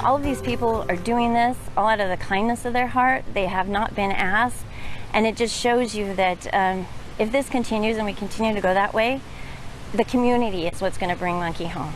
All of these people are doing this all out of the kindness of their heart. They have not been asked. And it just shows you that if this continues and we continue to go that way, the community is what's going to bring Monkey home.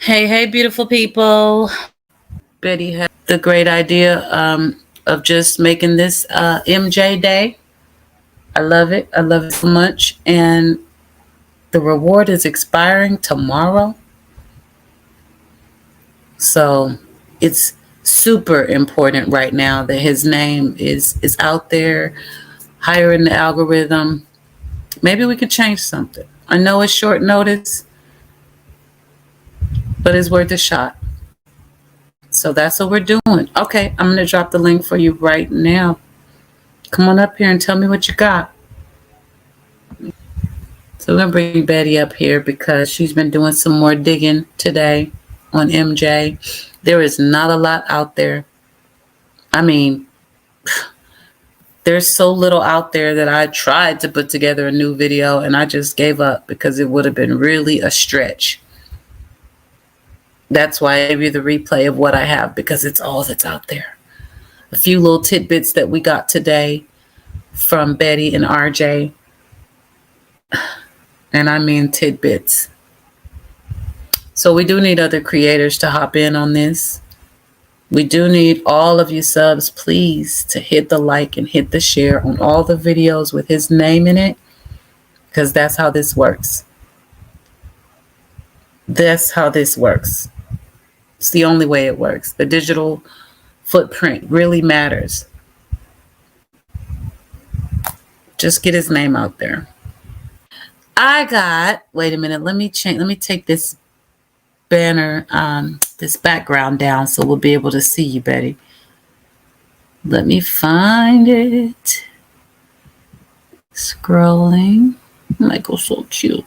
Hey, beautiful people. Betty had the great idea of just making this MJ Day. I love it. I love it so much. And the reward is expiring tomorrow. So it's super important right now that his name is out there, higher in the algorithm. Maybe we could change something. I know it's short notice, but it's worth a shot. So that's what we're doing. Okay, I'm going to drop the link for you right now. Come on up here and tell me what you got. So we're going to bring Betty up here because she's been doing some more digging today on MJ. There is not a lot out there. I mean, there's so little out there that I tried to put together a new video and I just gave up because it would have been really a stretch. That's why I gave you the replay of what I have, because it's all that's out there. A few little tidbits that we got today from Betty and RJ. And I mean tidbits. So we do need other creators to hop in on this. We do need all of you subs, please, to hit the like and hit the share on all the videos with his name in it, because that's how this works. That's how this works. It's the only way it works. The digital footprint really matters. Just get his name out there. Wait a minute, let me take this banner, this background down so we'll be able to see you, Betty. Let me find it. Scrolling. Michael's so cute.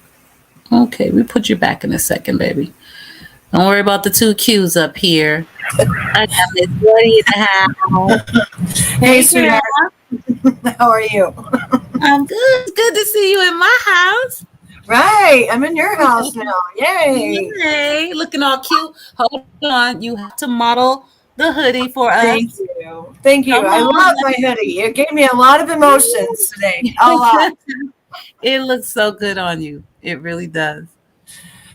Okay, we put you back in a second, baby. Don't worry about the two Q's up here. I got Miss Woody in the house. Hey, sweetheart. How are you? I'm good. It's good to see you in my house. Right. I'm in your house now. Yay. Yay. Looking all cute. Hold on. You have to model the hoodie for us. Thank you. Thank you. I love my hoodie. It gave me a lot of emotions today. A lot. It looks so good on you. It really does.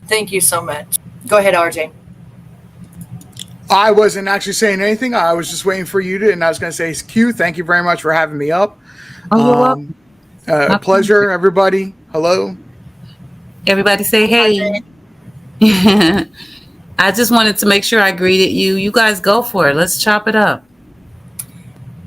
Thank you so much. Go ahead, RJ. I wasn't actually saying anything. I was just waiting for you to, and I was going to say, Q, thank you very much for having me up. Oh, a pleasure, everybody. Hello. Everybody say hey. I just wanted to make sure I greeted you. You guys go for it. Let's chop it up.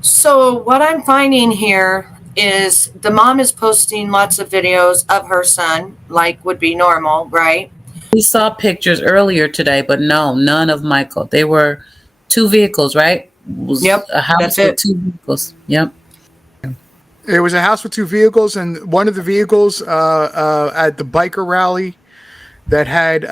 So what I'm finding here is the mom is posting lots of videos of her son, like would be normal, right? We saw pictures earlier today, but no, none of Michael. They were two vehicles, right? Yep. A house with two vehicles. Yep. It was a house with two vehicles, and one of the vehicles at the biker rally that had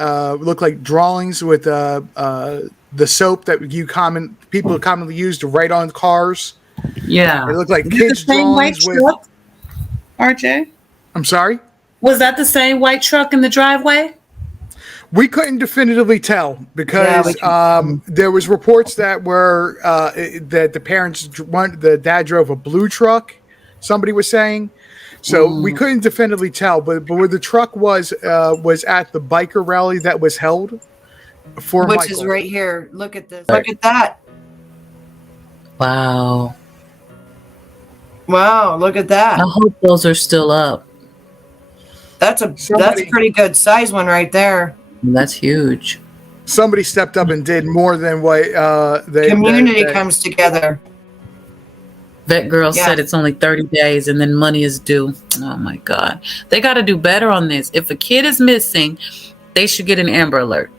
looked like drawings with the soap that people commonly use to write on cars. Yeah. It looked like kids' drawings with. RJ? I'm sorry? Was that the same white truck in the driveway? We couldn't definitively tell because there was reports that were that the dad drove a blue truck. Somebody was saying, so we couldn't definitively tell. But where the truck was at the biker rally that was held for Which Michael. is right here. Look at this. Look at that. Wow. Wow, look at that. I hope those are still up. That's a pretty good size one right there. That's huge. Somebody stepped up and did more than what Community comes together. That girl said it's only 30 days and then money is due. Oh my God. They got to do better on this. If a kid is missing, they should get an Amber Alert.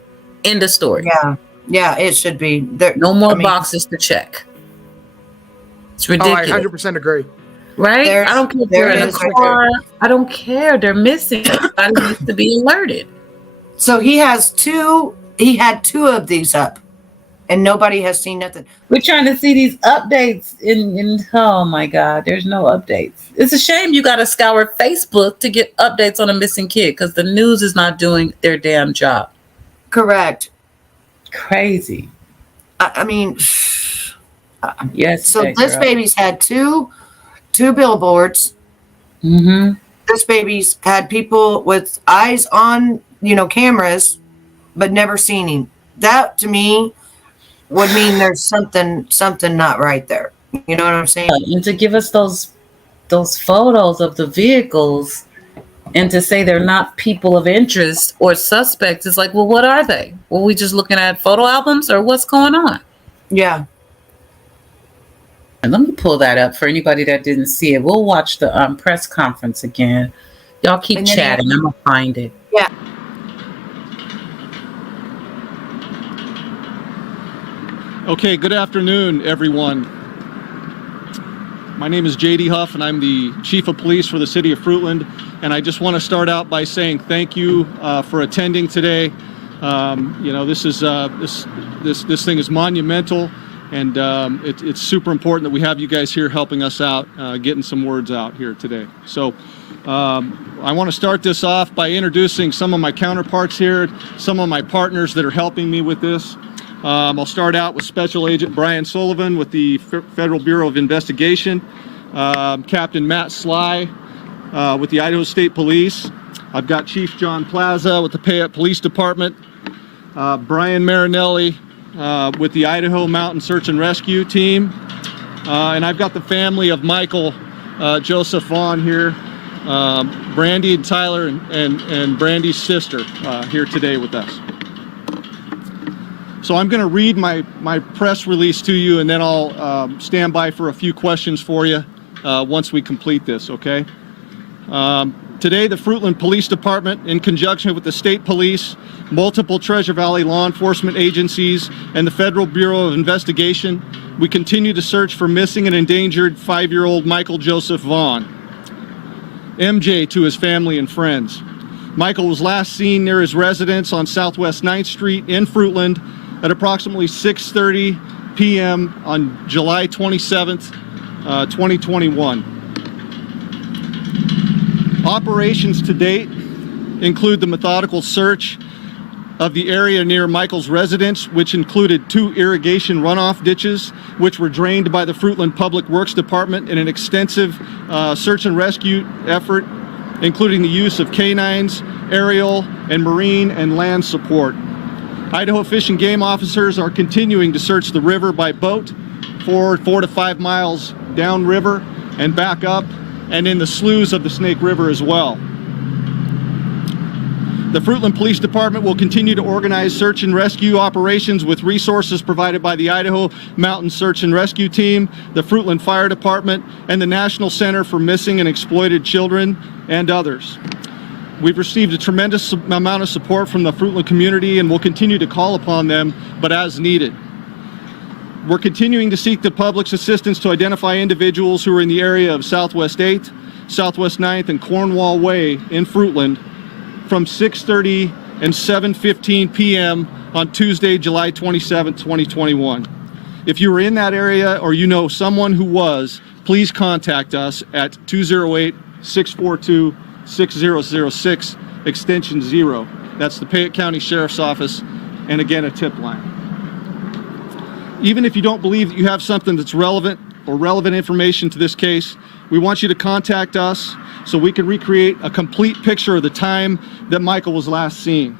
End of story. Yeah. Yeah, it should be. No more boxes to check. It's ridiculous. Oh, I 100% agree. Right? I don't care if they're in a car. I don't care. They're missing. Everybody needs to be alerted. So he had two of these up and nobody has seen nothing. We're trying to see these updates in oh my God, there's no updates. It's a shame you got to scour Facebook to get updates on a missing kid because the news is not doing their damn job. Correct. Crazy. I mean, yes. So this baby's had two billboards. Mm-hmm. This baby's had people with eyes on, cameras, but never seen him. That to me would mean there's something not right there. You know what I'm saying? And to give us those photos of the vehicles and to say they're not people of interest or suspects, it's like, well, what are they? Were we just looking at photo albums or what's going on? Yeah. And let me pull that up for anybody that didn't see it. We'll watch the press conference again. Y'all keep chatting. I'm going to find it. Yeah. Okay, good afternoon, everyone. My name is J.D. Huff, and I'm the Chief of Police for the City of Fruitland. And I just want to start out by saying thank you for attending today. This is this thing is monumental, and it's super important that we have you guys here helping us out, getting some words out here today. So I want to start this off by introducing some of my counterparts here, some of my partners that are helping me with this. I'll start out with Special Agent Brian Sullivan with the Federal Bureau of Investigation, Captain Matt Sly with the Idaho State Police. I've got Chief John Plaza with the Payette Police Department, Brian Marinelli with the Idaho Mountain Search and Rescue Team, and I've got the family of Michael Joseph Vaughan here, Brandy and Tyler and Brandy's sister here today with us. So I'm going to read my press release to you, and then I'll stand by for a few questions for you once we complete this, okay? Today, the Fruitland Police Department, in conjunction with the State Police, multiple Treasure Valley law enforcement agencies, and the Federal Bureau of Investigation, we continue to search for missing and endangered 5-year-old Michael Joseph Vaughan, MJ to his family and friends. Michael was last seen near his residence on Southwest 9th Street in Fruitland at approximately 6:30 p.m. on July 27th, 2021. Operations to date include the methodical search of the area near Michael's residence, which included 2 irrigation runoff ditches, which were drained by the Fruitland Public Works Department in an extensive search and rescue effort, including the use of canines, aerial, and marine and land support. Idaho Fish and Game officers are continuing to search the river by boat for 4 to 5 miles downriver and back up, and in the sloughs of the Snake River as well. The Fruitland Police Department will continue to organize search and rescue operations with resources provided by the Idaho Mountain Search and Rescue Team, the Fruitland Fire Department, and the National Center for Missing and Exploited Children, and others. We've received a tremendous amount of support from the Fruitland community and will continue to call upon them, but as needed. We're continuing to seek the public's assistance to identify individuals who are in the area of Southwest 8th, Southwest 9th, and Cornwall Way in Fruitland from 6:30 and 7:15 p.m. on Tuesday, July 27, 2021. If you were in that area or you know someone who was, please contact us at 208-642 6006, extension 0. That's the Fayette County Sheriff's Office, and again, a tip line. Even if you don't believe that you have something that's relevant or relevant information to this case, we want you to contact us so we can recreate a complete picture of the time that Michael was last seen.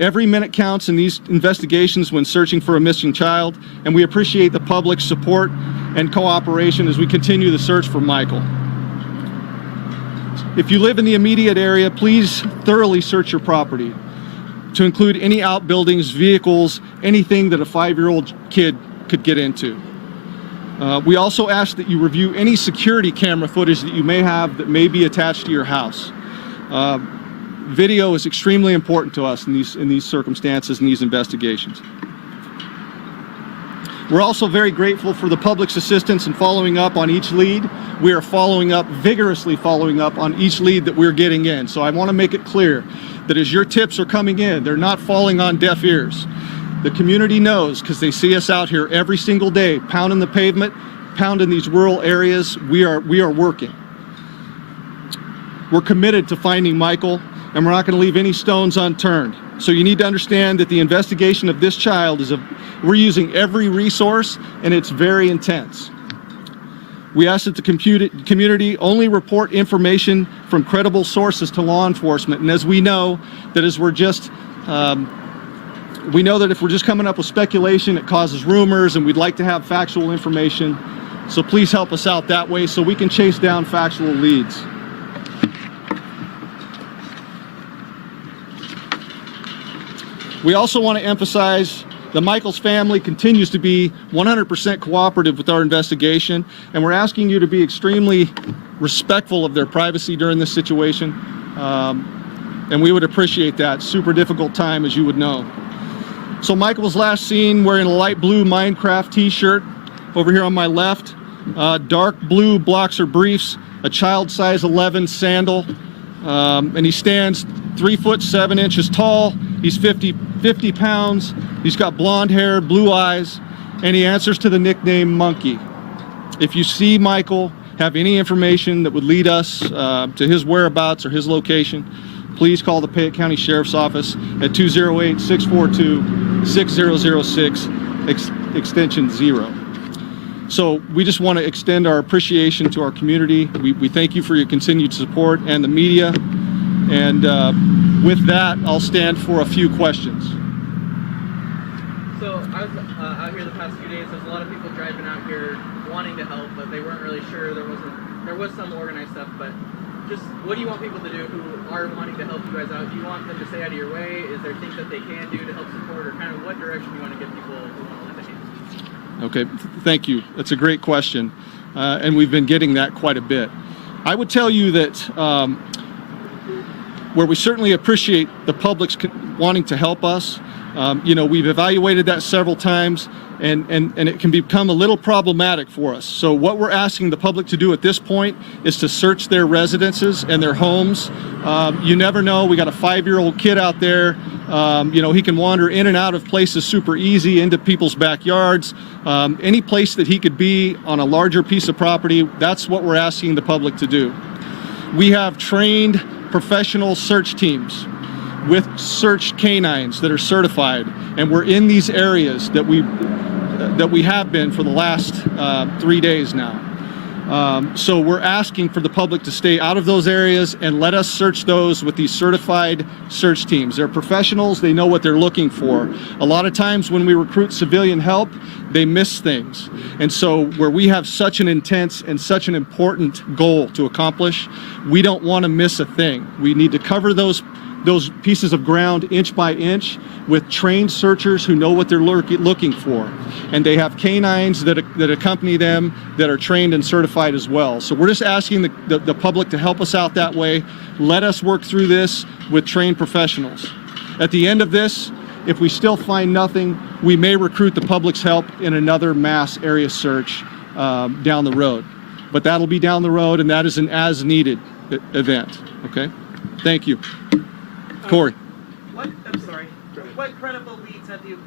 Every minute counts in these investigations when searching for a missing child, and we appreciate the public's support and cooperation as we continue the search for Michael. If you live in the immediate area, please thoroughly search your property to include any outbuildings, vehicles, anything that a 5-year-old kid could get into. We also ask that you review any security camera footage that you may have that may be attached to your house. Video is extremely important to us in these circumstances and these investigations. We're also very grateful for the public's assistance in following up on each lead. We are vigorously following up on each lead that we're getting in. So I want to make it clear that as your tips are coming in, they're not falling on deaf ears. The community knows because they see us out here every single day, pounding the pavement, pounding these rural areas. We are working. We're committed to finding Michael, and we're not going to leave any stones unturned. So you need to understand that the investigation of this child we're using every resource, and it's very intense. We ask that the community only report information from credible sources to law enforcement. And as we know, that as we're just, we know that if we're just coming up with speculation, it causes rumors, and we'd like to have factual information. So please help us out that way so we can chase down factual leads. We also want to emphasize that Michael's family continues to be 100% cooperative with our investigation, and we're asking you to be extremely respectful of their privacy during this situation, and we would appreciate that. Super difficult time, as you would know. So Michael was last seen wearing a light blue Minecraft t-shirt over here on my left, dark blue boxer briefs, a child size 11 sandal, and he stands 3'7" tall. He's 50 pounds. He's got blonde hair, blue eyes, and he answers to the nickname Monkey. If you see Michael, have any information that would lead us to his whereabouts or his location, please call the Fayette County Sheriff's Office at 208-642-6006, extension 0. So we just want to extend our appreciation to our community. We thank you for your continued support and the media. And with that, I'll stand for a few questions. So I was out here the past few days. There's a lot of people driving out here wanting to help, but they weren't really sure. There was some organized stuff, but just what do you want people to do who are wanting to help you guys out? Do you want them to stay out of your way? Is there things that they can do to help support, or kind of what direction you want to get people who want to lend a hand? Okay, thank you. That's a great question, and we've been getting that quite a bit. I would tell you that where we certainly appreciate the public's wanting to help us, we've evaluated that several times, and it can become a little problematic for us. So what we're asking the public to do at this point is to search their residences and their homes. You never know. We got a 5-year-old kid out there. He can wander in and out of places super easy, into people's backyards. Any place that he could be on a larger piece of property, that's what we're asking the public to do. We have trained professional search teams with search canines that are certified, and we're in these areas that we have been for the last 3 days now. So we're asking for the public to stay out of those areas and let us search those with these certified search teams. They're professionals, they know what they're looking for. A lot of times when we recruit civilian help, they miss things. And so where we have such an intense and such an important goal to accomplish, we don't want to miss a thing. We need to cover those pieces of ground inch by inch with trained searchers who know what they're looking for. And they have canines that accompany them that are trained and certified as well. So we're just asking the public to help us out that way. Let us work through this with trained professionals. At the end of this, if we still find nothing, we may recruit the public's help in another mass area search down the road. But that'll be down the road, and that is an as-needed event. Okay? Thank you. Corey. What credible leads have you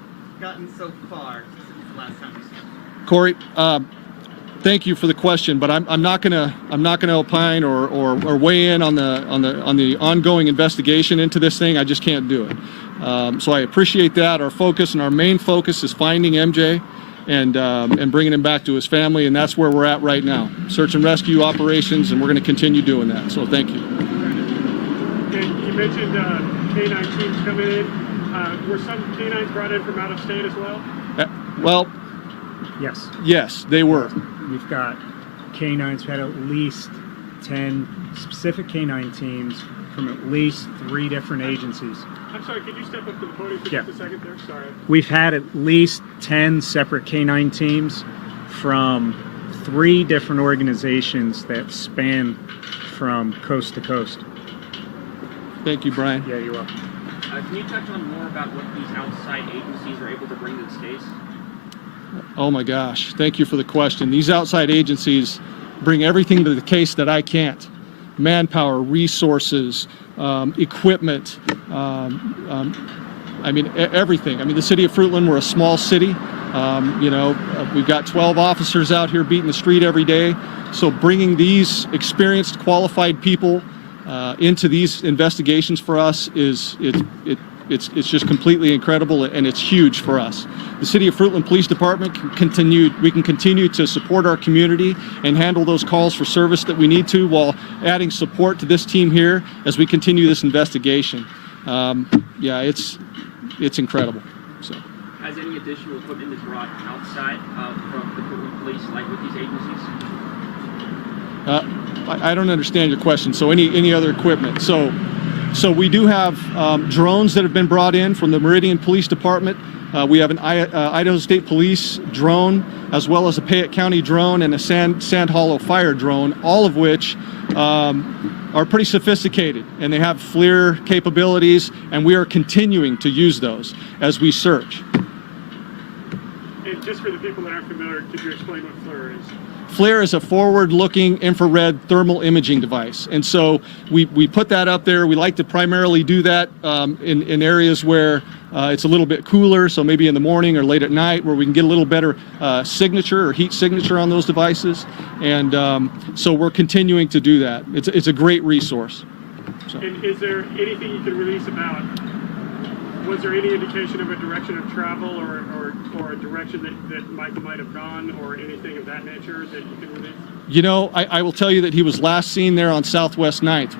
gotten so far since the last time we saw? Corey, thank you for the question, but I'm not gonna opine or weigh in on the ongoing investigation into this thing. I just can't do it. So I appreciate that. Our focus and our main focus is finding MJ and bringing him back to his family, and that's where we're at right now. Search and rescue operations, and we're going to continue doing that. So thank you. And you mentioned K9 teams coming in. Were some canines brought in from out of state as well? Well, yes, they were. We've got canines. We've had at least 10 specific canine teams from at least 3 different agencies. I'm sorry, could you step up to the podium for just a second there? Sorry. We've had at least 10 separate canine teams from 3 different organizations that span from coast to coast. Thank you, Brian. Yeah, you're welcome. Can you touch on more about what these outside agencies are able to bring to this case? Oh my gosh, thank you for the question. These outside agencies bring everything to the case that I can't. Manpower, resources, equipment, I mean, everything. I mean, the city of Fruitland, we're a small city. We've got 12 officers out here beating the street every day. So bringing these experienced, qualified people into these investigations for us it's just completely incredible, and it's huge for us. The City of Fruitland Police Department we can continue to support our community and handle those calls for service that we need to, while adding support to this team here as we continue this investigation. Yeah, it's incredible. So. Has any additional equipment been brought outside from the Fruitland Police, like with these agencies? I don't understand your question. So any other equipment? So we do have drones that have been brought in from the Meridian Police Department. We have an Idaho State Police drone, as well as a Payette County drone and a Sand Hollow fire drone, all of which are pretty sophisticated, and they have FLIR capabilities, and we are continuing to use those as we search. And just for the people that aren't familiar, could you explain what FLIR is? FLIR is a forward-looking infrared thermal imaging device, and so we put that up there. We like to primarily do that in areas where it's a little bit cooler, so maybe in the morning or late at night, where we can get a little better signature or heat signature on those devices, and so we're continuing to do that. It's a great resource. So. And is there anything you can release about? Was there any indication of a direction of travel or a direction that Michael might have gone, or anything of that nature that you can release? You know, I will tell you that he was last seen there on Southwest 9th.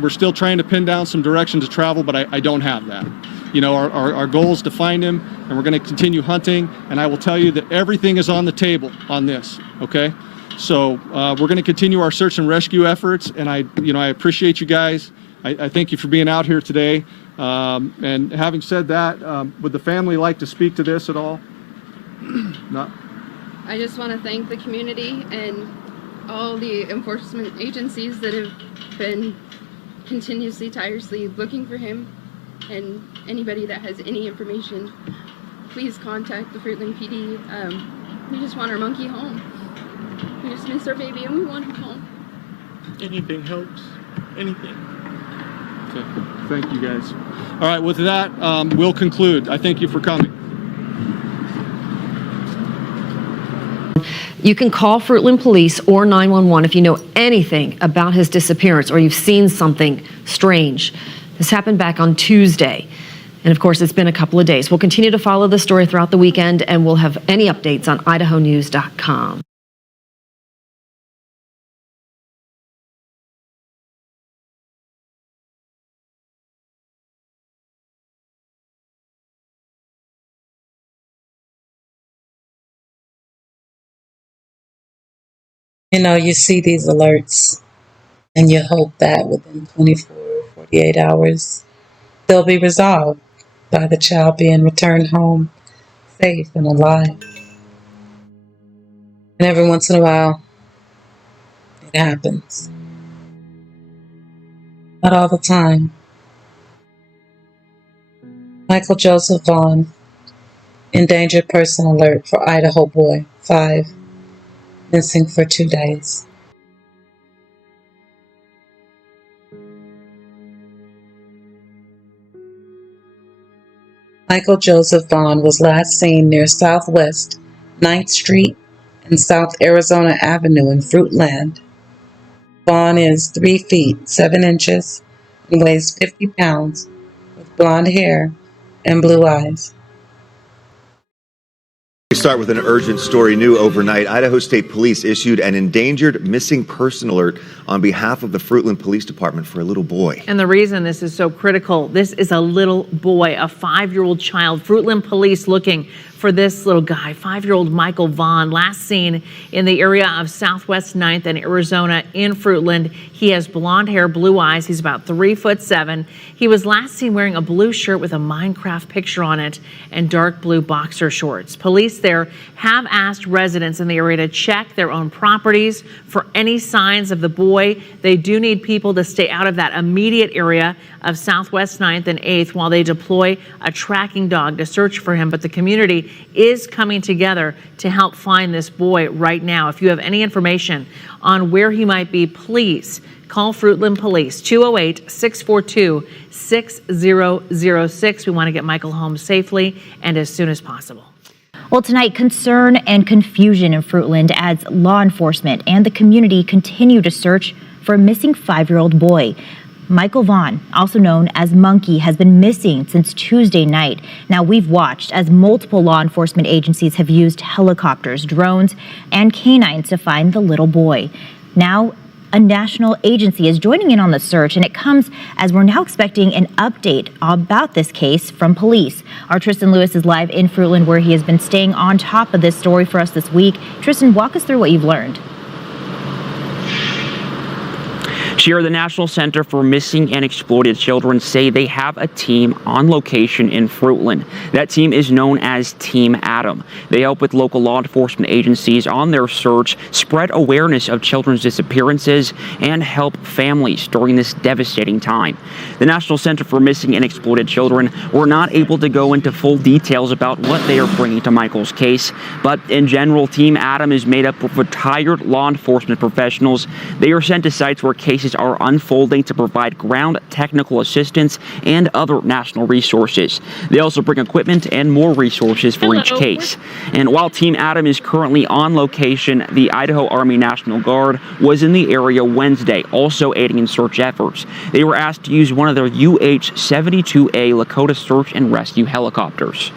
We're still trying to pin down some direction to travel, but I don't have that. You know, our goal is to find him, and we're going to continue hunting, and I will tell you that everything is on the table on this, okay? So we're going to continue our search and rescue efforts, and I appreciate you guys. I thank you for being out here today. And having said that, would the family like to speak to this at all? No. I just want to thank the community and all the enforcement agencies that have been continuously, tirelessly looking for him, and anybody that has any information, please contact the Fruitland PD. We just want our monkey home. We just miss our baby and we want him home. Anything helps. Anything. Okay. Thank you, guys. All right, with that, we'll conclude. I thank you for coming. You can call Fruitland Police or 911 if you know anything about his disappearance or you've seen something strange. This happened back on Tuesday. And of course, it's been a couple of days. We'll continue to follow the story throughout the weekend, and we'll have any updates on idahonews.com. You know, you see these alerts and you hope that within 24, 48 hours, they'll be resolved by the child being returned home safe and alive. And every once in a while, it happens. Not all the time. Michael Joseph Vaughan, endangered person alert for Idaho boy, 5, missing for 2 days. Michael Joseph Vaughan was last seen near Southwest 9th Street and South Arizona Avenue in Fruitland. Vaughan is 3 feet 7 inches and weighs 50 pounds, with blonde hair and blue eyes. We start with an urgent story. New overnight, Idaho State Police issued an endangered missing person alert on behalf of the Fruitland Police Department for a little boy. And the reason this is so critical, this is a little boy, a 5-year-old child. Fruitland Police looking for this little guy, 5-year-old Michael Vaughn, last seen in the area of Southwest 9th and Arizona in Fruitland. He has blonde hair, blue eyes. He's about 3'7". He was last seen wearing a blue shirt with a Minecraft picture on it and dark blue boxer shorts. Police there have asked residents in the area to check their own properties for any signs of the boy. They do need people to stay out of that immediate area of Southwest 9th and 8th while they deploy a tracking dog to search for him. But the community is coming together to help find this boy right now. If you have any information on where he might be, please call Fruitland Police, 208-642-6006. We want to get Michael home safely and as soon as possible. Well, tonight, concern and confusion in Fruitland as law enforcement and the community continue to search for a missing 5-year-old boy. Michael Vaughn, also known as Monkey, has been missing since Tuesday night. Now, we've watched as multiple law enforcement agencies have used helicopters, drones, and canines to find the little boy. Now, a national agency is joining in on the search, and it comes as we're now expecting an update about this case from police. Our Tristan Lewis is live in Fruitland, where he has been staying on top of this story for us this week. Tristan, walk us through what you've learned. Shira, the National Center for Missing and Exploited Children say they have a team on location in Fruitland. That team is known as Team Adam. They help with local law enforcement agencies on their search, spread awareness of children's disappearances, and help families during this devastating time. The National Center for Missing and Exploited Children were not able to go into full details about what they are bringing to Michael's case, but in general, Team Adam is made up of retired law enforcement professionals. They are sent to sites where cases are unfolding to provide ground technical assistance and other national resources. They also bring equipment and more resources for each case. And while Team Adam is currently on location, the Idaho Army National Guard was in the area Wednesday, also aiding in search efforts. They were asked to use one of their UH-72A Lakota search and rescue helicopters.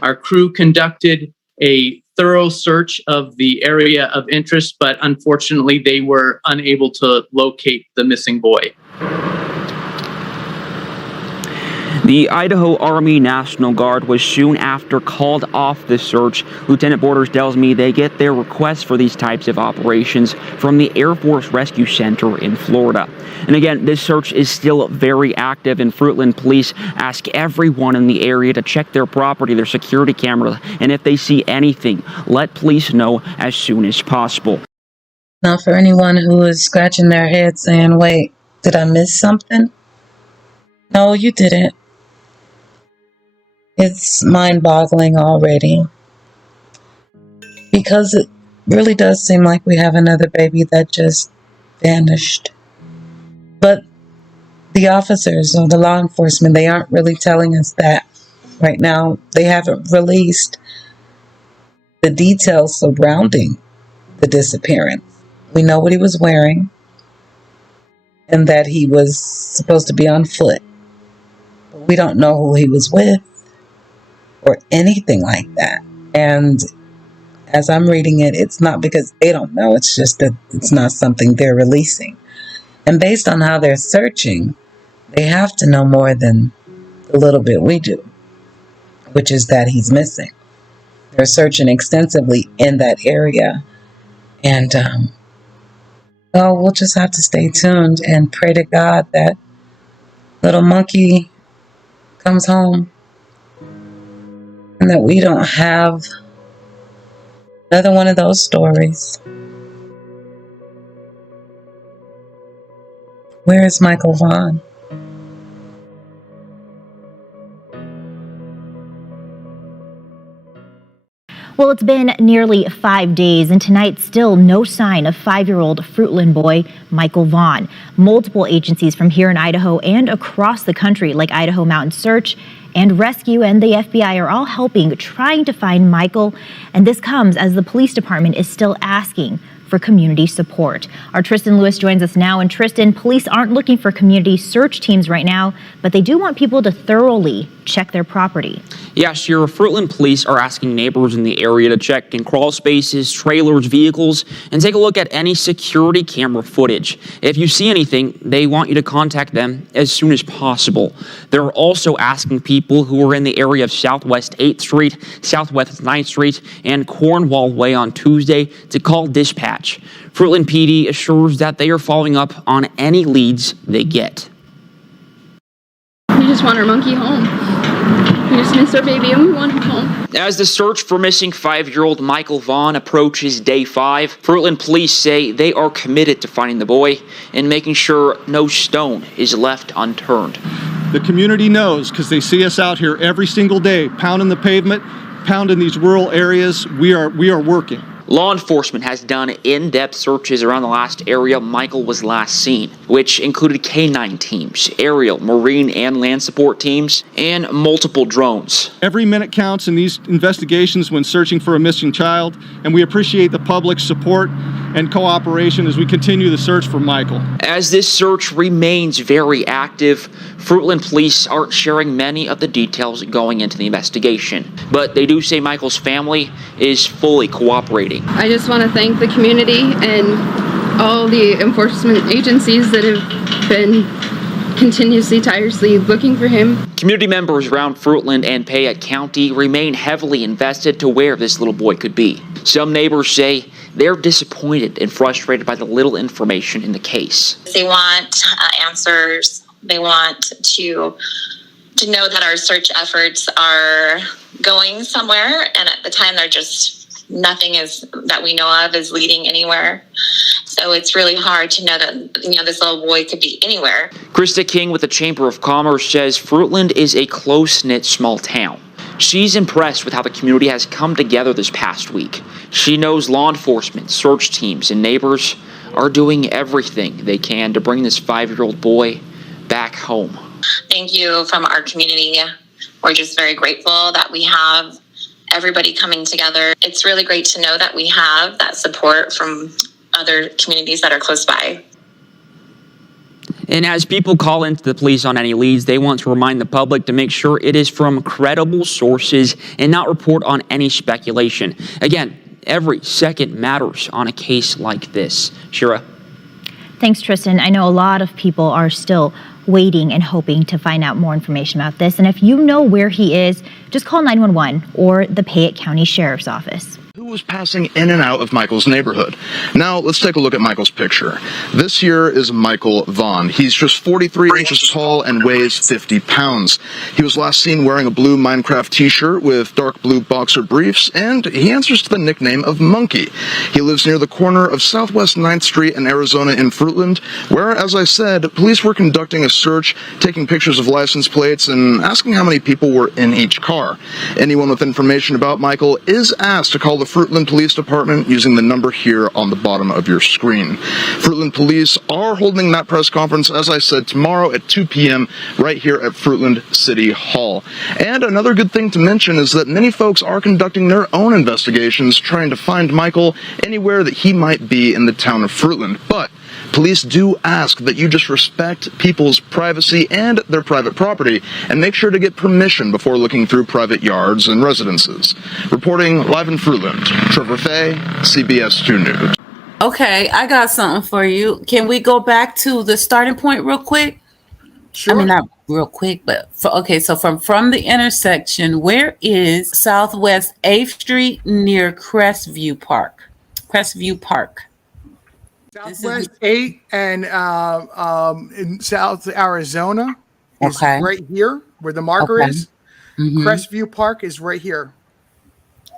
Our crew conducted a thorough search of the area of interest, but unfortunately they were unable to locate the missing boy. The Idaho Army National Guard was soon after called off the search. Lieutenant Borders tells me they get their requests for these types of operations from the Air Force Rescue Center in Florida. And again, this search is still very active, and Fruitland Police ask everyone in the area to check their property, their security cameras, and if they see anything, let police know as soon as possible. Now, for anyone who is scratching their head saying, wait, did I miss something? No, you didn't. It's mind-boggling already, because it really does seem like we have another baby that just vanished. But the officers or the law enforcement, they aren't really telling us that right now. They haven't released the details surrounding the disappearance. We know what he was wearing and that he was supposed to be on foot. But we don't know who he was with or anything like that. And as I'm reading it, it's not because they don't know. It's just that it's not something they're releasing. And based on how they're searching, they have to know more than the little bit we do, which is that he's missing. They're searching extensively in that area. And, well, we'll just have to stay tuned and pray to God that little monkey comes home and that we don't have another one of those stories. Where is Michael Vaughn? Well, it's been nearly 5 days, and tonight still no sign of 5-year-old Fruitland boy Michael Vaughn. Multiple agencies from here in Idaho and across the country, like Idaho Mountain Search and rescue and the FBI are all helping, trying to find Michael. And this comes as the police department is still asking for community support. Our Tristan Lewis joins us now. And Tristan, police aren't looking for community search teams right now, but they do want people to thoroughly check their property. Yeah, Shira, Fruitland police are asking neighbors in the area to check in crawl spaces, trailers, vehicles, and take a look at any security camera footage. If you see anything, they want you to contact them as soon as possible. They're also asking people who are in the area of Southwest 8th Street, Southwest 9th Street, and Cornwall Way on Tuesday to call dispatch. Fruitland PD assures that they are following up on any leads they get. We just want our monkey home. We just missed our baby and we want him home. As the search for missing 5-year-old Michael Vaughan approaches day 5, Fruitland police say they are committed to finding the boy and making sure no stone is left unturned. The community knows because they see us out here every single day, pounding the pavement, pounding these rural areas. We are working. Law enforcement has done in-depth searches around the last area Michael was last seen, which included K-9 teams, aerial, marine, and land support teams, and multiple drones. Every minute counts in these investigations when searching for a missing child, and we appreciate the public's support and cooperation as we continue the search for Michael. As this search remains very active, Fruitland police aren't sharing many of the details going into the investigation, but they do say Michael's family is fully cooperating. I just want to thank the community and all the enforcement agencies that have been continuously, tirelessly looking for him. Community members around Fruitland and Payette County remain heavily invested to where this little boy could be. Some neighbors say they're disappointed and frustrated by the little information in the case. They want answers. They want to know that our search efforts are going somewhere, and at the time they're just nothing is that we know of is leading anywhere. So it's really hard to know that this little boy could be anywhere. Krista King with the Chamber of Commerce says Fruitland is a close-knit small town. She's impressed with how the community has come together this past week. She knows law enforcement, search teams, and neighbors are doing everything they can to bring this 5-year-old boy back home. Thank you from our community. We're just very grateful that we have everybody coming together. It's really great to know that we have that support from other communities that are close by. And as people call into the police on any leads, they want to remind the public to make sure it is from credible sources and not report on any speculation. Again, every second matters on a case like this. Shira. Thanks, Tristan. I know a lot of people are still waiting and hoping to find out more information about this. And if you know where he is, just call 911 or the Payette County Sheriff's Office. Who was passing in and out of Michael's neighborhood? Now, let's take a look at Michael's picture. This here is Michael Vaughan. He's just 43 inches tall and weighs 50 pounds. He was last seen wearing a blue Minecraft t-shirt with dark blue boxer briefs, and he answers to the nickname of Monkey. He lives near the corner of Southwest 9th Street and Arizona in Fruitland, where, as I said, police were conducting a search, taking pictures of license plates, and asking how many people were in each car. Anyone with information about Michael is asked to call the Fruitland Police Department using the number here on the bottom of your screen. Fruitland Police are holding that press conference, as I said, tomorrow at 2 p.m. right here at Fruitland City Hall. And another good thing to mention is that many folks are conducting their own investigations, trying to find Michael anywhere that he might be in the town of Fruitland. But police do ask that you just respect people's privacy and their private property and make sure to get permission before looking through private yards and residences. Reporting live in Fruitland, Trevor Fay, CBS 2 News. Okay, I got something for you. Can we go back to the starting point real quick? Sure. I mean, not real quick, but so from the intersection, where is Southwest 8th Street near Crestview Park? Crestview Park. Southwest 8 and in South Arizona is right here where the marker is. Mm-hmm. Crestview Park is right here.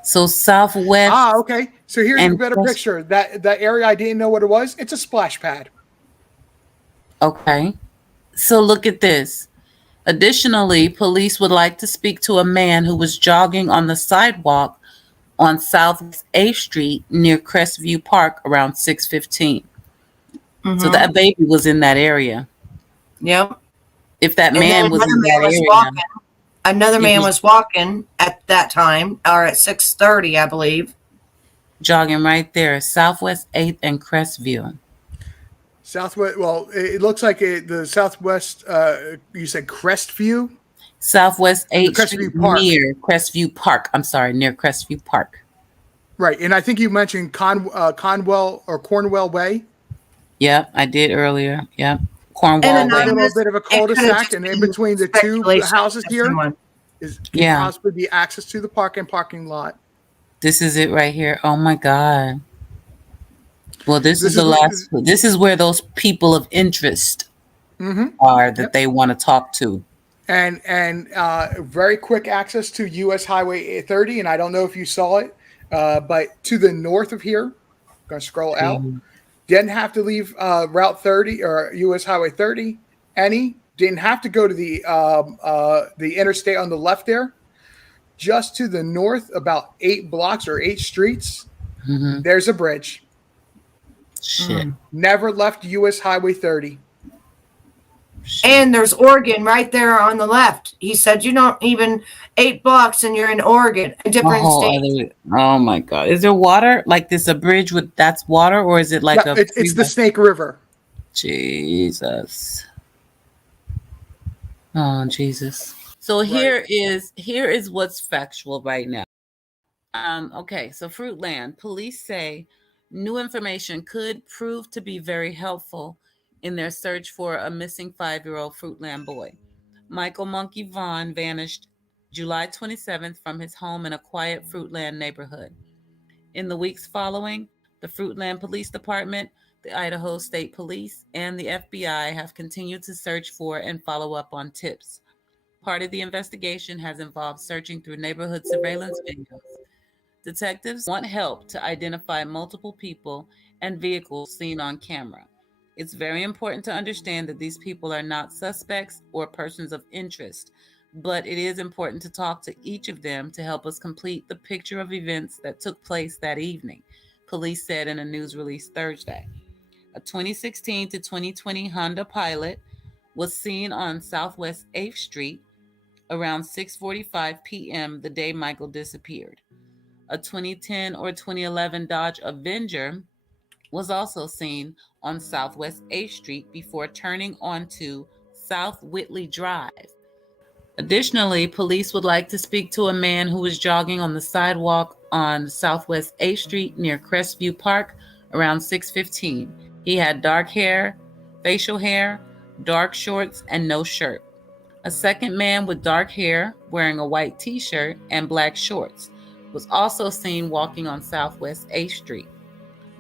So Southwest. Ah, okay. So here's a better picture. That area I didn't know what it was. It's a splash pad. Okay. So look at this. Additionally, police would like to speak to a man who was jogging on the sidewalk on Southwest 8th Street near Crestview Park around 6:15. Mm-hmm. So that baby was in that area. Yep. If that man was in that area. Another man was walking at that time, or at 6:30, I believe. Jogging right there, Southwest 8th and Crestview. Southwest. Well, it looks like the Southwest. You said Crestview. Southwest And the 8th Street Crestview Park. near Crestview Park. I'm sorry, near Crestview Park. Right, and I think you mentioned Conwell or Cornwell Way. Yep, I did earlier. Yep, Cornwall And Way. A little bit of a cul-de-sac, and in between the two houses here can possibly be access to the parking lot. This is it right here. Oh my God. Well, this is the last. This is where those people of interest are that they want to talk to. And very quick access to U.S. Highway 30, and I don't know if you saw it, but to the north of here, I'm going to scroll out. Didn't have to leave Route 30 or U.S. Highway 30. Didn't have to go to the interstate on the left there. Just to the north, about 8 blocks or 8 streets, there's a bridge. Shit. Never left U.S. Highway 30. And there's Oregon right there on the left. He said, you don't even 8 blocks and you're in Oregon, a different state. Oh my God. Is there water? Like this a bridge with that's water, or is it like it's the Snake River. Jesus. Oh, Jesus. So here is what's factual right now. Okay, so Fruitland police say new information could prove to be very helpful in their search for a missing 5-year-old Fruitland boy. Michael Monkey Vaughan vanished July 27th from his home in a quiet Fruitland neighborhood. In the weeks following, the Fruitland Police Department, the Idaho State Police, and the FBI have continued to search for and follow up on tips. Part of the investigation has involved searching through neighborhood surveillance videos. Detectives want help to identify multiple people and vehicles seen on camera. It's very important to understand that these people are not suspects or persons of interest, but it is important to talk to each of them to help us complete the picture of events that took place that evening, police said in a news release Thursday. A 2016 to 2020 Honda Pilot was seen on Southwest 8th Street around 6:45 p.m. the day Michael disappeared. A 2010 or 2011 Dodge Avenger was also seen on Southwest 8th Street before turning onto South Whitley Drive. Additionally, police would like to speak to a man who was jogging on the sidewalk on Southwest 8th Street near Crestview Park around 6:15. He had dark hair, facial hair, dark shorts, and no shirt. A second man with dark hair, wearing a white t-shirt and black shorts, was also seen walking on Southwest 8th Street.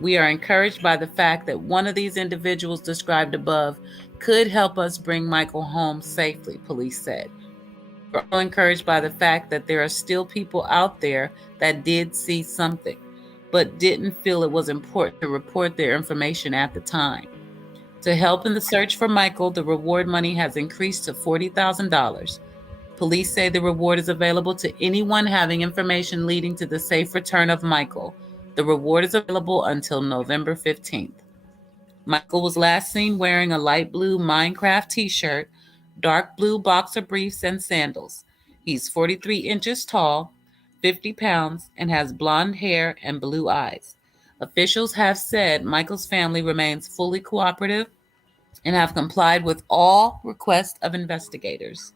We are encouraged by the fact that one of these individuals described above could help us bring Michael home safely, police said. We're also encouraged by the fact that there are still people out there that did see something, but didn't feel it was important to report their information at the time. To help in the search for Michael, the reward money has increased to $40,000. Police say the reward is available to anyone having information leading to the safe return of Michael. The reward is available until November 15th. Michael was last seen wearing a light blue Minecraft t-shirt, dark blue boxer briefs, and sandals. He's 43 inches tall, 50 pounds, and has blonde hair and blue eyes. Officials have said Michael's family remains fully cooperative and have complied with all requests of investigators.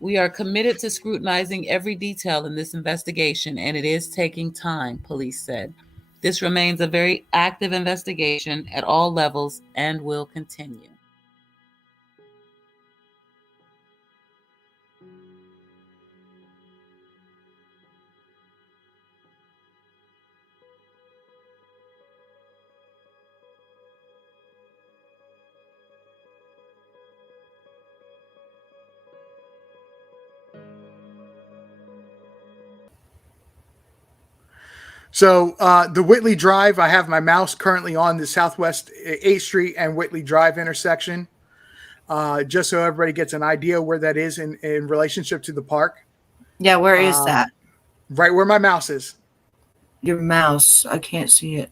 We are committed to scrutinizing every detail in this investigation, and it is taking time, police said. This remains a very active investigation at all levels and will continue. So the Whitley Drive, I have my mouse currently on the Southwest 8th Street and Whitley Drive intersection, just so everybody gets an idea where that is in relationship to the park. Yeah, where is that? Right where my mouse is. Your mouse, I can't see it.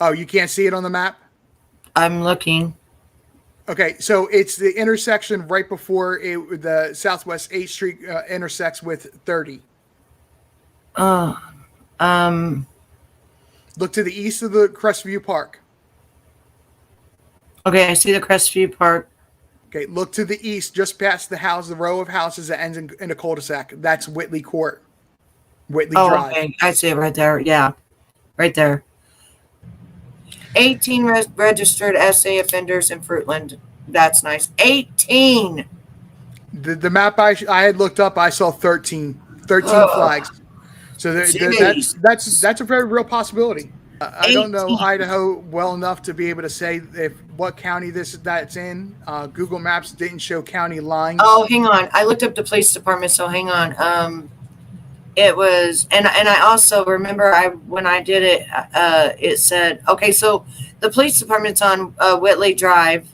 Oh, you can't see it on the map? I'm looking. Okay, so it's the intersection right before the Southwest 8th Street intersects with 30. Look to the east of the Crestview Park. Okay, I see the Crestview Park. Okay, look to the east, just past the house, the row of houses that ends in a cul-de-sac. That's Whitley Court. Whitley Drive. Okay, I see it right there. Yeah, right there. 18 registered SA offenders in Fruitland. That's nice. 18. The map I had looked up, I saw 13 flags. So that's a very real possibility. I don't know Idaho well enough to be able to say what county that's in. Google Maps didn't show county lines. Oh, hang on. I looked up the police department, so hang on. It was, and I also remember when I did it, it said, okay, so the police department's on Whitley Drive.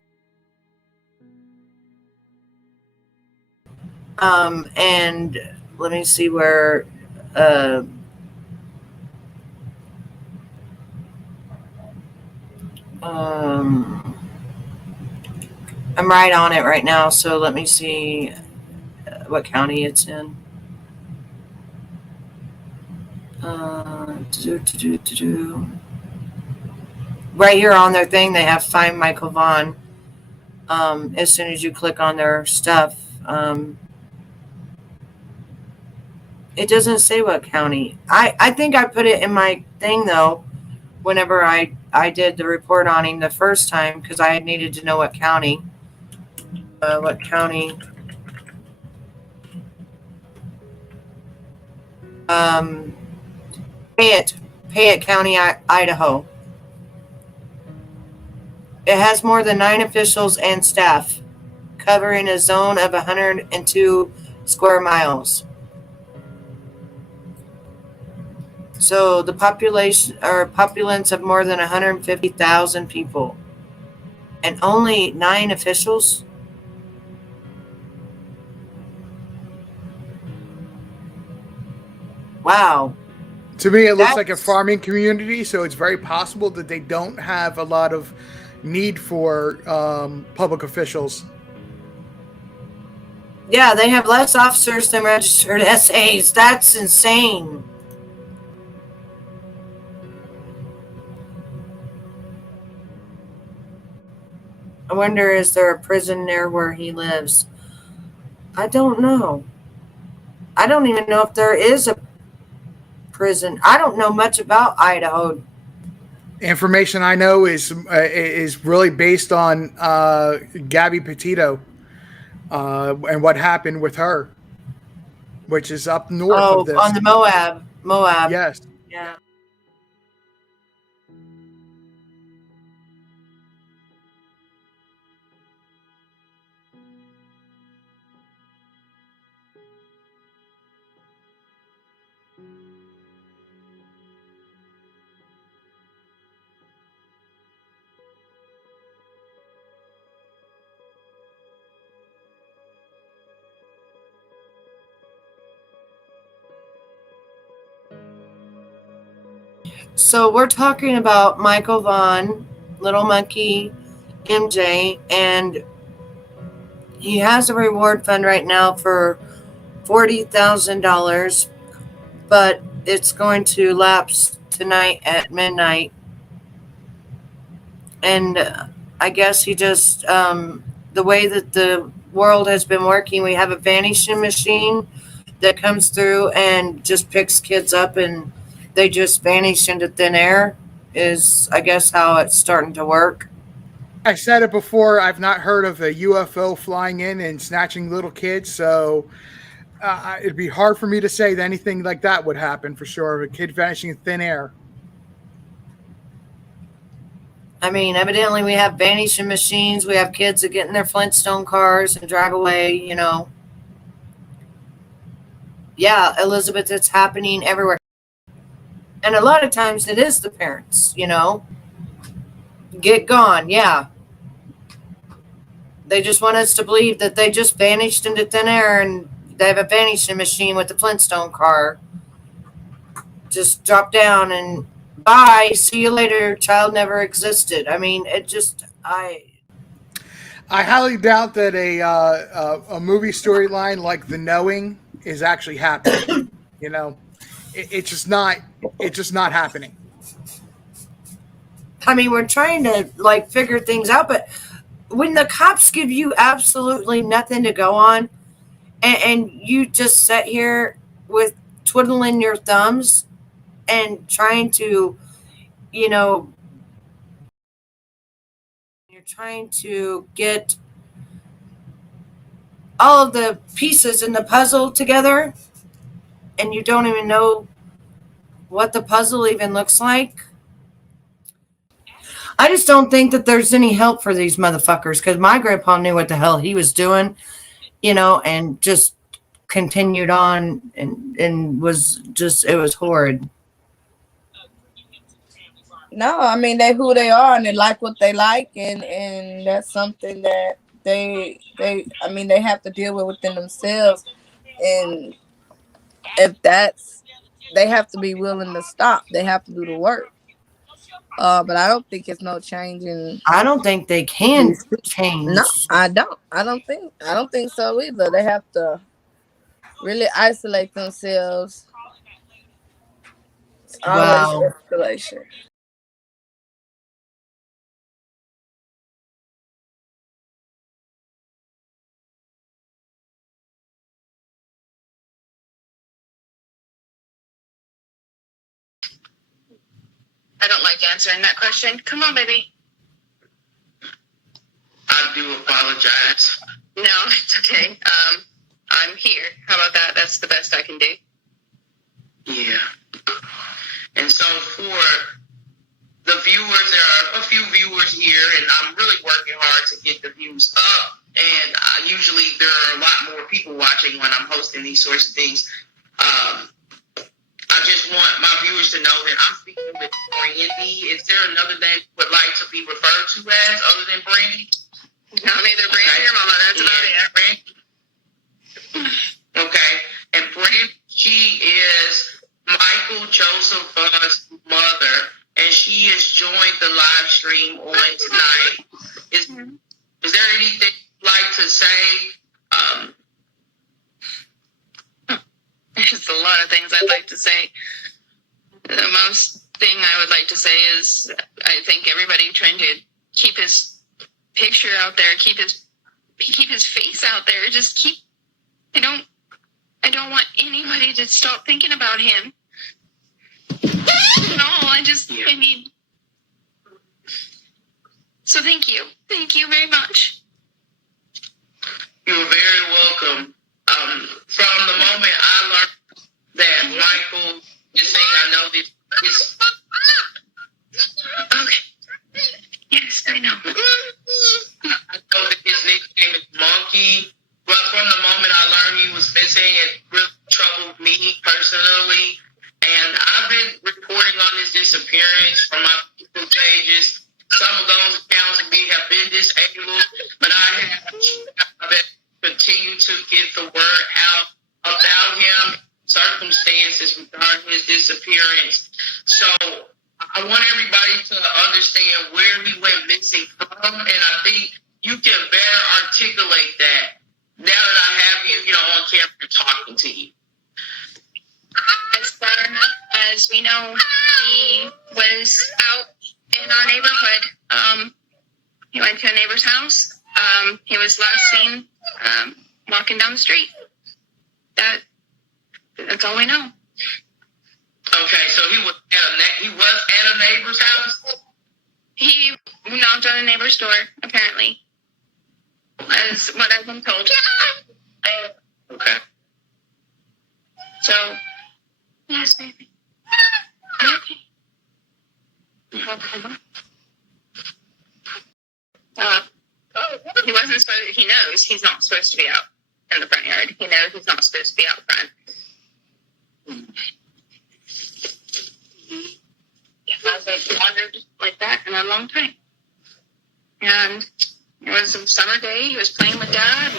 And let me see where, I'm right on it right now, so let me see what county it's in. Right here on their thing, they have Find Michael Vaughan. As soon as you click on their stuff, it doesn't say what county. I think I put it in my thing though, whenever I did the report on him the first time, because I needed to know what county. What county? Payette County, Idaho. It has more than 9 officials and staff, covering a zone of 102 square miles. So the populace of more than 150,000 people, and only 9 officials. Wow. To me, it looks like a farming community, so it's very possible that they don't have a lot of need for public officials. Yeah, they have less officers than registered SAs. That's insane. I wonder, is there a prison near where he lives? I don't know. I don't even know if there is a prison. I don't know much about Idaho. Information I know is really based on Gabby Petito and what happened with her, which is up north of this. On the Moab. Yes. Yeah. So we're talking about Michael Vaughan, Little Monkey, MJ, and he has a reward fund right now for $40,000, but it's going to lapse tonight at midnight. And I guess he just, the way that the world has been working, we have a vanishing machine that comes through and just picks kids up and they just vanish into thin air, is I guess how it's starting to work. I said it before, I've not heard of a UFO flying in and snatching little kids, so it'd be hard for me to say that anything like that would happen for sure. A kid vanishing in thin air. I mean, evidently we have vanishing machines. We have kids that get in their Flintstone cars and drive away, you know. Yeah, Elizabeth, it's happening everywhere. And a lot of times it is the parents, you know. Get gone, yeah. They just want us to believe that they just vanished into thin air and they have a vanishing machine with the Flintstone car. Just drop down and bye, see you later, child never existed. I mean, it just, I highly doubt that a movie storyline like The Knowing is actually happening. You know, it's just not. It's just not happening. I mean, we're trying to like figure things out, but when the cops give you absolutely nothing to go on, and you just sit here with twiddling your thumbs and trying to, you know, you're trying to get all of the pieces in the puzzle together, and you don't even know what the puzzle even looks like. I just don't think that there's any help for these motherfuckers, because my grandpa knew what the hell he was doing, you know, and just continued on and was just, it was horrid. No, I mean, they who they are and they like what they like, and that's something that they I mean, they have to deal with within themselves. And if that's, they have to be willing to stop. They have to do the work. But I don't think it's no changing. I don't think they can change. No, I don't think so either. They have to really isolate themselves. It's always Wow. escalation. I don't like answering that question. Come on, baby. I do apologize. No, it's okay. I'm here. How about that? That's the best I can do. Yeah. And so for the viewers, there are a few viewers here, and I'm really working hard to get the views up. And usually there are a lot more people watching when I'm hosting these sorts of things. I just want my viewers to know that I'm speaking with Brandy. Is there another name you would like to be referred to as other than Brandy? No, I'm either Brandy or Mama. That's about it. Brandy. Okay. And Brandy, she is Michael Joseph Vaughan's mother, and she has joined the live stream on tonight. Is there anything you'd like to say? There's a lot of things I'd like to say. The most thing I would like to say is I think everybody trying to keep his picture out there, keep his face out there. Just keep. I don't want anybody to stop thinking about him. No, I need. So thank you very much. You're very welcome. From the moment I learned that Michael is saying, I know this. Okay. Yes, I know. I know that his nickname is Monkey, but from the moment I learned he was missing, it really troubled me personally. And I've been reporting on his disappearance from my Facebook pages. Some of those accounts have been disabled, but I have continue to get the word out about him, circumstances regarding his disappearance. So I want everybody to understand where he went missing from, and I think you can better articulate that now that I have you, on camera talking to you. As far as we know, he was out in our neighborhood. He went to a neighbor's house. He was last seen walking down the street. That's all we know. Okay, so he was at a neighbor's house? He knocked on a neighbor's door, apparently. As what I've been told. Okay. So, yes, baby. Okay. He wasn't supposed to, he knows he's not supposed to be out in the front yard. He knows he's not supposed to be out front. I haven't wandered like that in a long time. And it was a summer day. He was playing with Dad.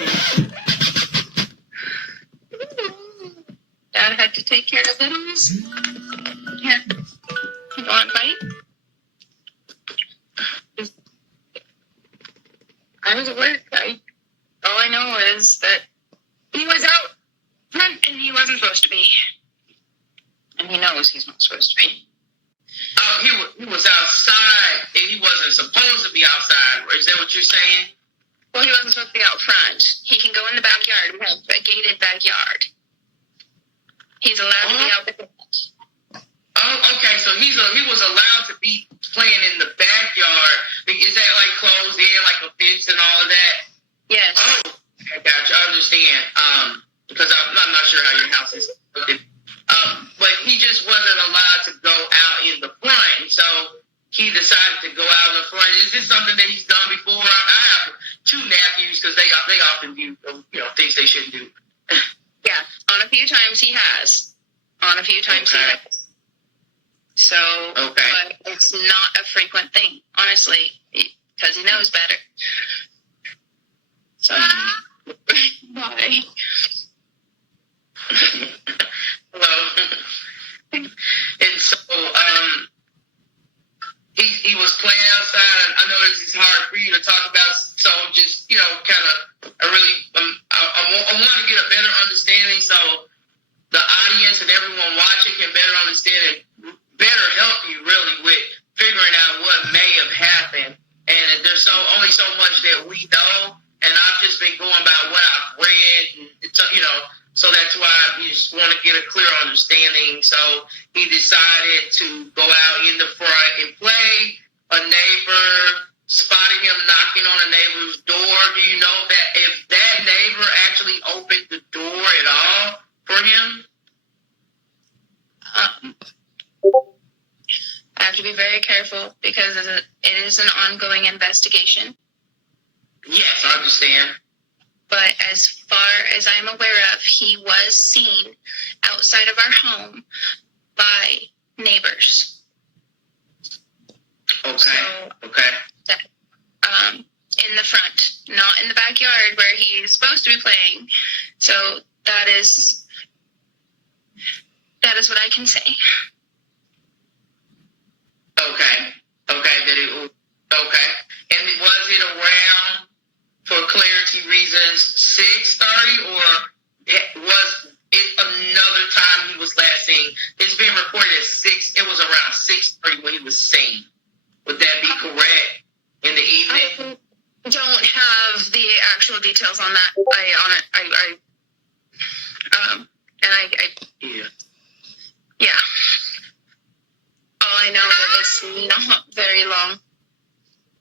And Dad had to take care of littles. Yeah. You want a bite? I was at work. supposed to be. And he knows he's not supposed to be. He was outside, and he wasn't supposed to be outside. Is that what you're saying? Well, he wasn't supposed to be out front. He can go in the backyard. We have a gated backyard. He's allowed to be out the front. Oh, okay. So he was allowed to be playing in the backyard. Is that like closed in, like a fence and all of that? Yes. Oh, I got you. I understand. Because I'm not sure how your house is. But he just wasn't allowed to go out in the front, and so he decided to go out in the front. Is this something that he's done before? I have two nephews because they often do things they shouldn't do. Yeah, on a few times he has. On a few times he has. So, but it's not a frequent thing, honestly, because he knows better. So, bye. Hello. And so, he was playing outside. I know this is hard for you to talk about, so just, kind of, I want to get a better understanding so the audience and everyone watching can better understand and better help you really with figuring out what may have happened. And there's only so much that we know, and I've just been going by what I've read, and so that's why we just want to get a clear understanding. So he decided to go out in the front and play. A neighbor spotted him knocking on a neighbor's door. Do you know that if that neighbor actually opened the door at all for him? I have to be very careful because it is an ongoing investigation. Yes, I understand. But as far as I'm aware of, he was seen outside of our home by neighbors. Okay. So, okay. In the front, not in the backyard where he's supposed to be playing. So that is what I can say. Okay. Okay. And was it around, for clarity reasons, 6:30, or was it another time he was last seen? It's been reported at 6. It was around 6:30 when he was seen. Would that be correct? In the evening? I don't have the actual details on that. Yeah. All I know is it's not very long,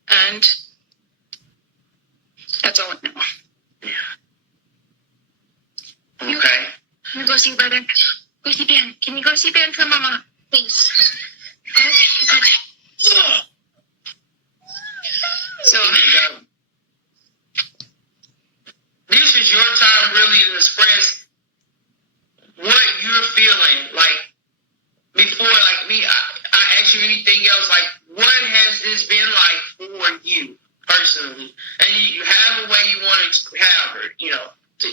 and that's all I know. Yeah. Okay. Can you go see brother? Go see Ben. Can you go see Ben for Mama, please? Okay. So this is your time really to express what you're feeling. Like before, like me, I ask you anything else. Like, what has this been like for you personally? And you have a way you want to have it.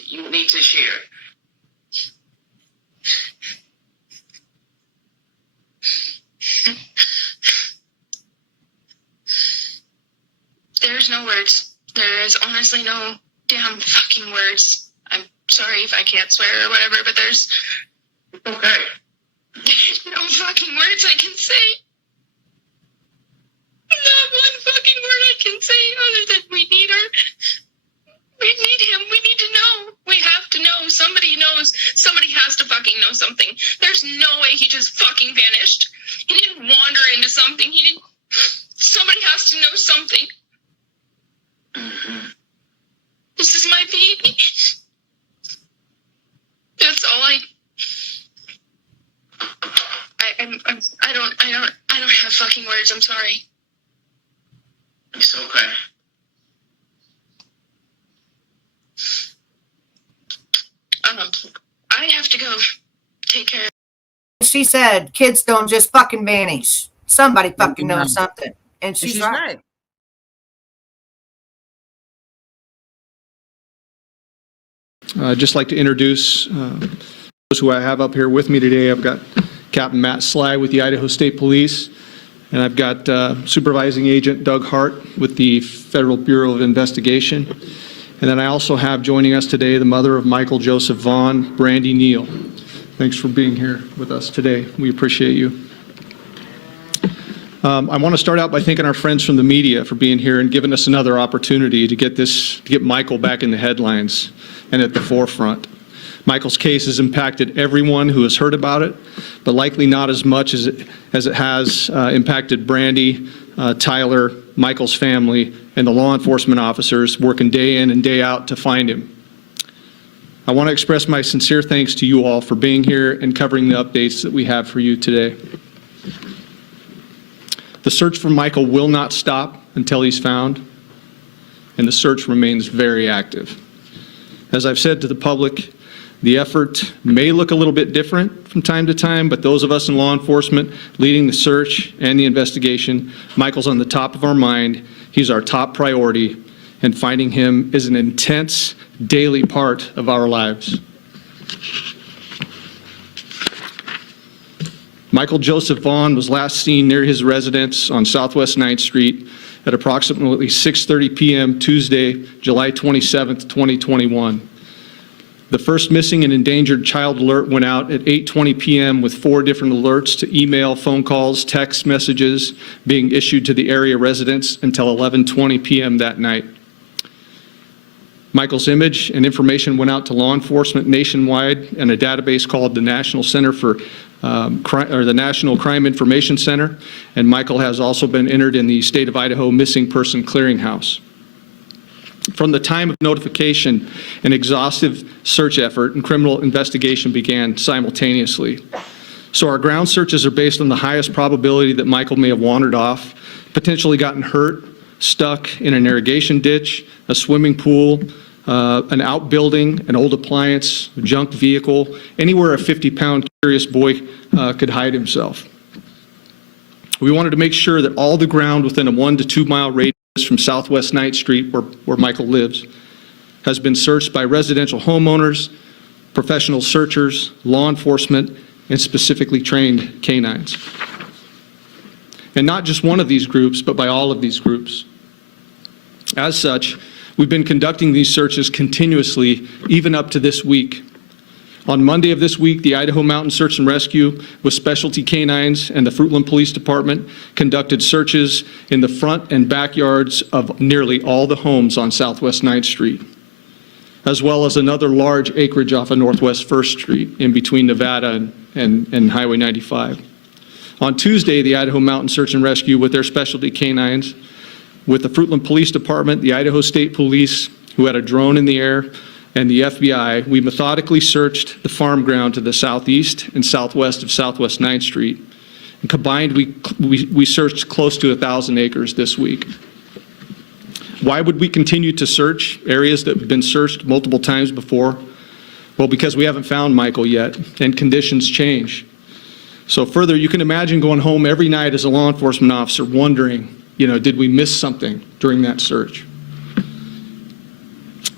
You need to share. There's no words. There is honestly no damn fucking words. I'm sorry if I can't swear or whatever, but there's no fucking words I can say. Not one fucking word I can say other than we need her. We need him. We need to know. We have to know. Somebody knows. Somebody has to fucking know something. There's no way he just fucking vanished. He didn't wander into something. Somebody has to know something. This is my baby. That's all I don't have fucking words. I'm sorry. It's okay. I have to go take care. She said, kids don't just fucking vanish. Somebody fucking knows something. And she's right. I'd just like to introduce those who I have up here with me today. I've got Captain Matt Sly with the Idaho State Police, and I've got Supervising Agent Doug Hart with the Federal Bureau of Investigation. And then I also have joining us today the mother of Michael Joseph Vaughan, Brandy Neal. Thanks for being here with us today. We appreciate you. I want to start out by thanking our friends from the media for being here and giving us another opportunity to get Michael back in the headlines and at the forefront. Michael's case has impacted everyone who has heard about it, but likely not as much as it has impacted Brandy, Tyler, Michael's family, and the law enforcement officers working day in and day out to find him. I want to express my sincere thanks to you all for being here and covering the updates that we have for you today. The search for Michael will not stop until he's found, and the search remains very active. As I've said to the public, the effort may look a little bit different from time to time, but those of us in law enforcement leading the search and the investigation, Michael's on the top of our mind. He's our top priority, and finding him is an intense daily part of our lives. Michael Joseph Vaughan was last seen near his residence on Southwest 9th Street at approximately 6:30 p.m. Tuesday, July 27th, 2021. The first missing and endangered child alert went out at 8:20 p.m. with 4 different alerts to email, phone calls, text messages being issued to the area residents until 11:20 p.m. that night. Michael's image and information went out to law enforcement nationwide and a database called the National Center for the National Crime Information Center, and Michael has also been entered in the State of Idaho Missing Person Clearinghouse. From the time of notification, an exhaustive search effort and criminal investigation began simultaneously. So our ground searches are based on the highest probability that Michael may have wandered off, potentially gotten hurt, stuck in an irrigation ditch, a swimming pool, an outbuilding, an old appliance, a junk vehicle, anywhere a 50-pound curious boy could hide himself. We wanted to make sure that all the ground within a 1 to 2 mile radius from Southwest 9th Street, where Michael lives, has been searched by residential homeowners, professional searchers, law enforcement, and specifically trained canines. And not just one of these groups, but by all of these groups. As such, we've been conducting these searches continuously, even up to this week. On Monday of this week, the Idaho Mountain Search and Rescue with specialty canines and the Fruitland Police Department conducted searches in the front and backyards of nearly all the homes on Southwest 9th Street, as well as another large acreage off of Northwest 1st Street in between Nevada and Highway 95. On Tuesday, the Idaho Mountain Search and Rescue with their specialty canines, with the Fruitland Police Department, the Idaho State Police, who had a drone in the air, and the FBI, we methodically searched the farm ground to the southeast and southwest of Southwest 9th Street. And combined, we searched close to 1,000 acres this week. Why would we continue to search areas that have been searched multiple times before? Well, because we haven't found Michael yet, and conditions change. So further, you can imagine going home every night as a law enforcement officer wondering, did we miss something during that search?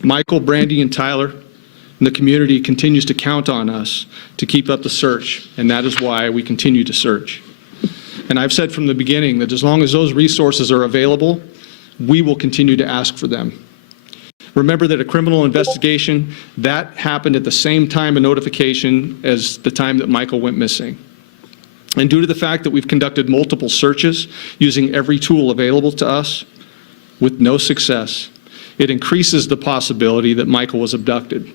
Michael, Brandy, and Tyler and the community continues to count on us to keep up the search, and that is why we continue to search. And I've said from the beginning that as long as those resources are available, we will continue to ask for them. Remember that a criminal investigation, that happened at the same time of notification as the time that Michael went missing. And due to the fact that we've conducted multiple searches using every tool available to us with no success, it increases the possibility that Michael was abducted.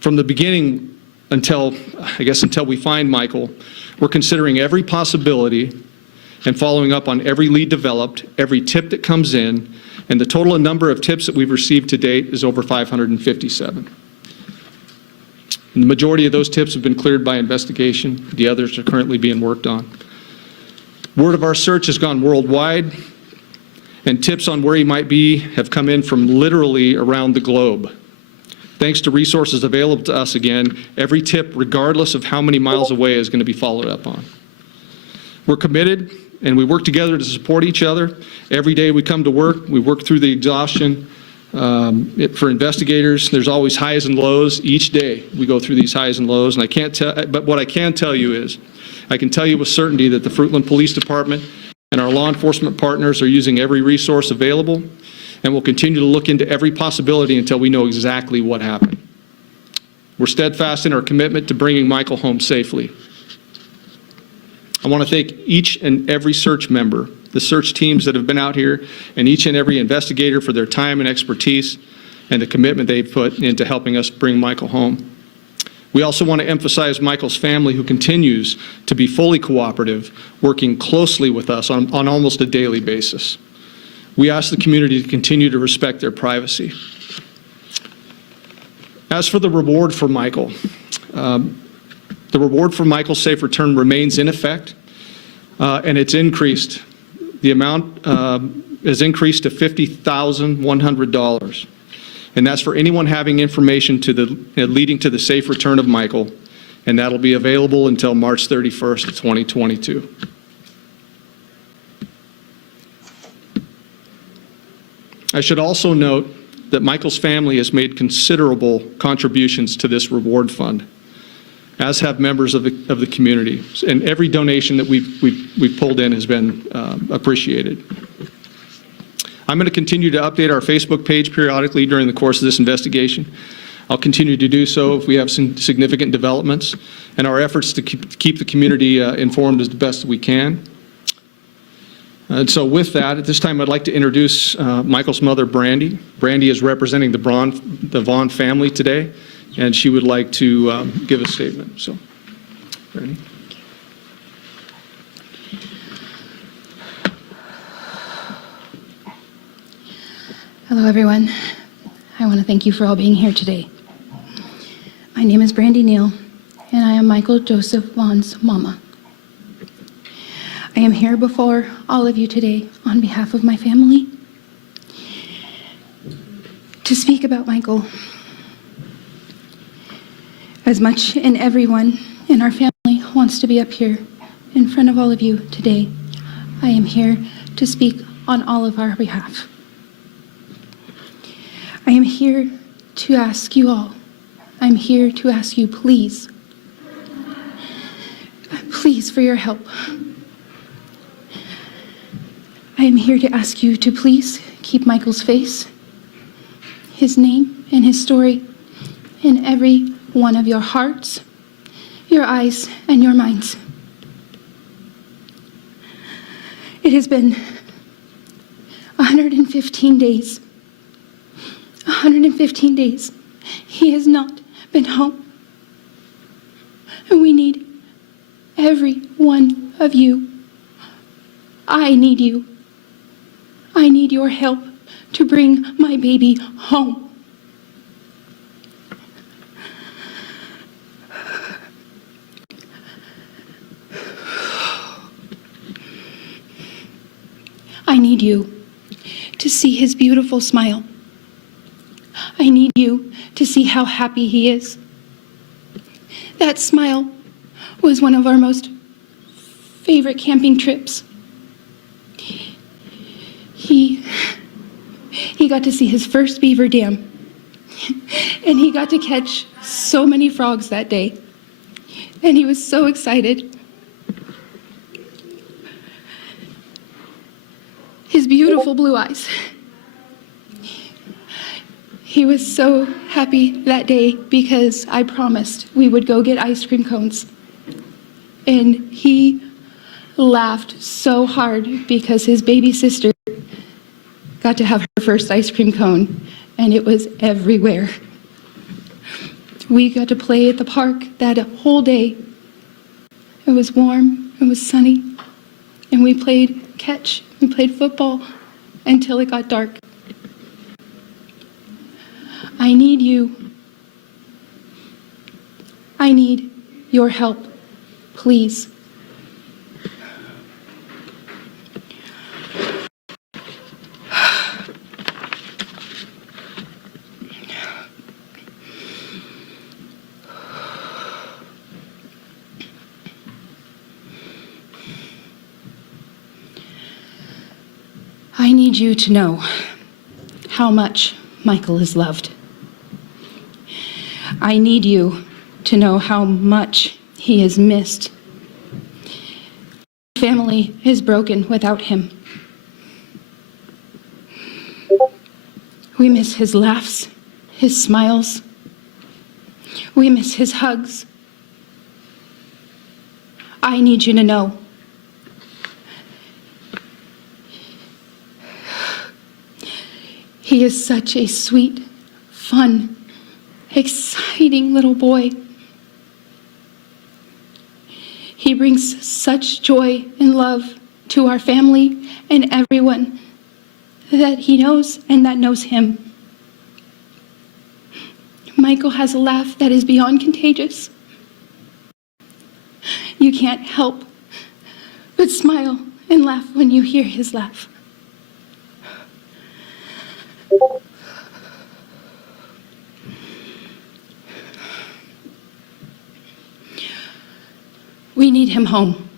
From the beginning until we find Michael, we're considering every possibility and following up on every lead developed, every tip that comes in, and the total number of tips that we've received to date is over 557. And the majority of those tips have been cleared by investigation. The others are currently being worked on. Word of our search has gone worldwide, and tips on where he might be have come in from literally around the globe. Thanks to resources available to us again, every tip, regardless of how many miles away, is going to be followed up on. We're committed, and we work together to support each other. Every day we come to work, we work through the exhaustion. For investigators, there's always highs and lows. Each day we go through these highs and lows, and but what I can tell you is, I can tell you with certainty that the Fruitland Police Department and our law enforcement partners are using every resource available, and will continue to look into every possibility until we know exactly what happened. We're steadfast in our commitment to bringing Michael home safely. I want to thank each and every search member, the search teams that have been out here, and each and every investigator for their time and expertise and the commitment they've put into helping us bring Michael home. We also want to emphasize Michael's family, who continues to be fully cooperative, working closely with us on almost a daily basis. We ask the community to continue to respect their privacy. As for the reward for Michael, the reward for Michael's safe return remains in effect, and it's increased. The amount is increased to $50,100. And that's for anyone having information leading to the safe return of Michael, and that'll be available until March 31st of 2022. I should also note that Michael's family has made considerable contributions to this reward fund, as have members of the community, and every donation that we've pulled in has been appreciated. I'm going to continue to update our Facebook page periodically during the course of this investigation. I'll continue to do so if we have some significant developments, and our efforts to keep the community informed as the best we can. And so with that, at this time, I'd like to introduce Michael's mother, Brandy. Brandy is representing the Vaughan family today, and she would like to give a statement. So, Brandy. Hello, everyone. I want to thank you for all being here today. My name is Brandy Neal, and I am Michael Joseph Vaughan's mama. I am here before all of you today on behalf of my family to speak about Michael. As much and everyone in our family wants to be up here in front of all of you today, I am here to speak on all of our behalf. I am here to ask you all, I'm here to ask you, please for your help. I am here to ask you to please keep Michael's face, his name, and his story in every one of your hearts, your eyes, and your minds. It has been 115 days. 115 days. He has not been home. And we need every one of you. I need you. I need your help to bring my baby home. I need you to see his beautiful smile. I need you to see how happy he is. That smile was one of our most favorite camping trips. He got to see his first beaver dam, and he got to catch so many frogs that day, and he was so excited. His beautiful blue eyes. He was so happy that day because I promised we would go get ice cream cones. And he laughed so hard because his baby sister got to have her first ice cream cone, and it was everywhere. We got to play at the park that whole day. It was warm, it was sunny, and we played catch, we played football until it got dark. I need you. I need your help, please. I need you to know how much Michael is loved. I need you to know how much he is missed. Family is broken without him. We miss his laughs, his smiles. We miss his hugs. I need you to know. He is such a sweet, fun, exciting little boy. He brings such joy and love to our family and everyone that he knows and that knows him. Michael has a laugh that is beyond contagious. You can't help but smile and laugh when you hear his laugh. We need him home.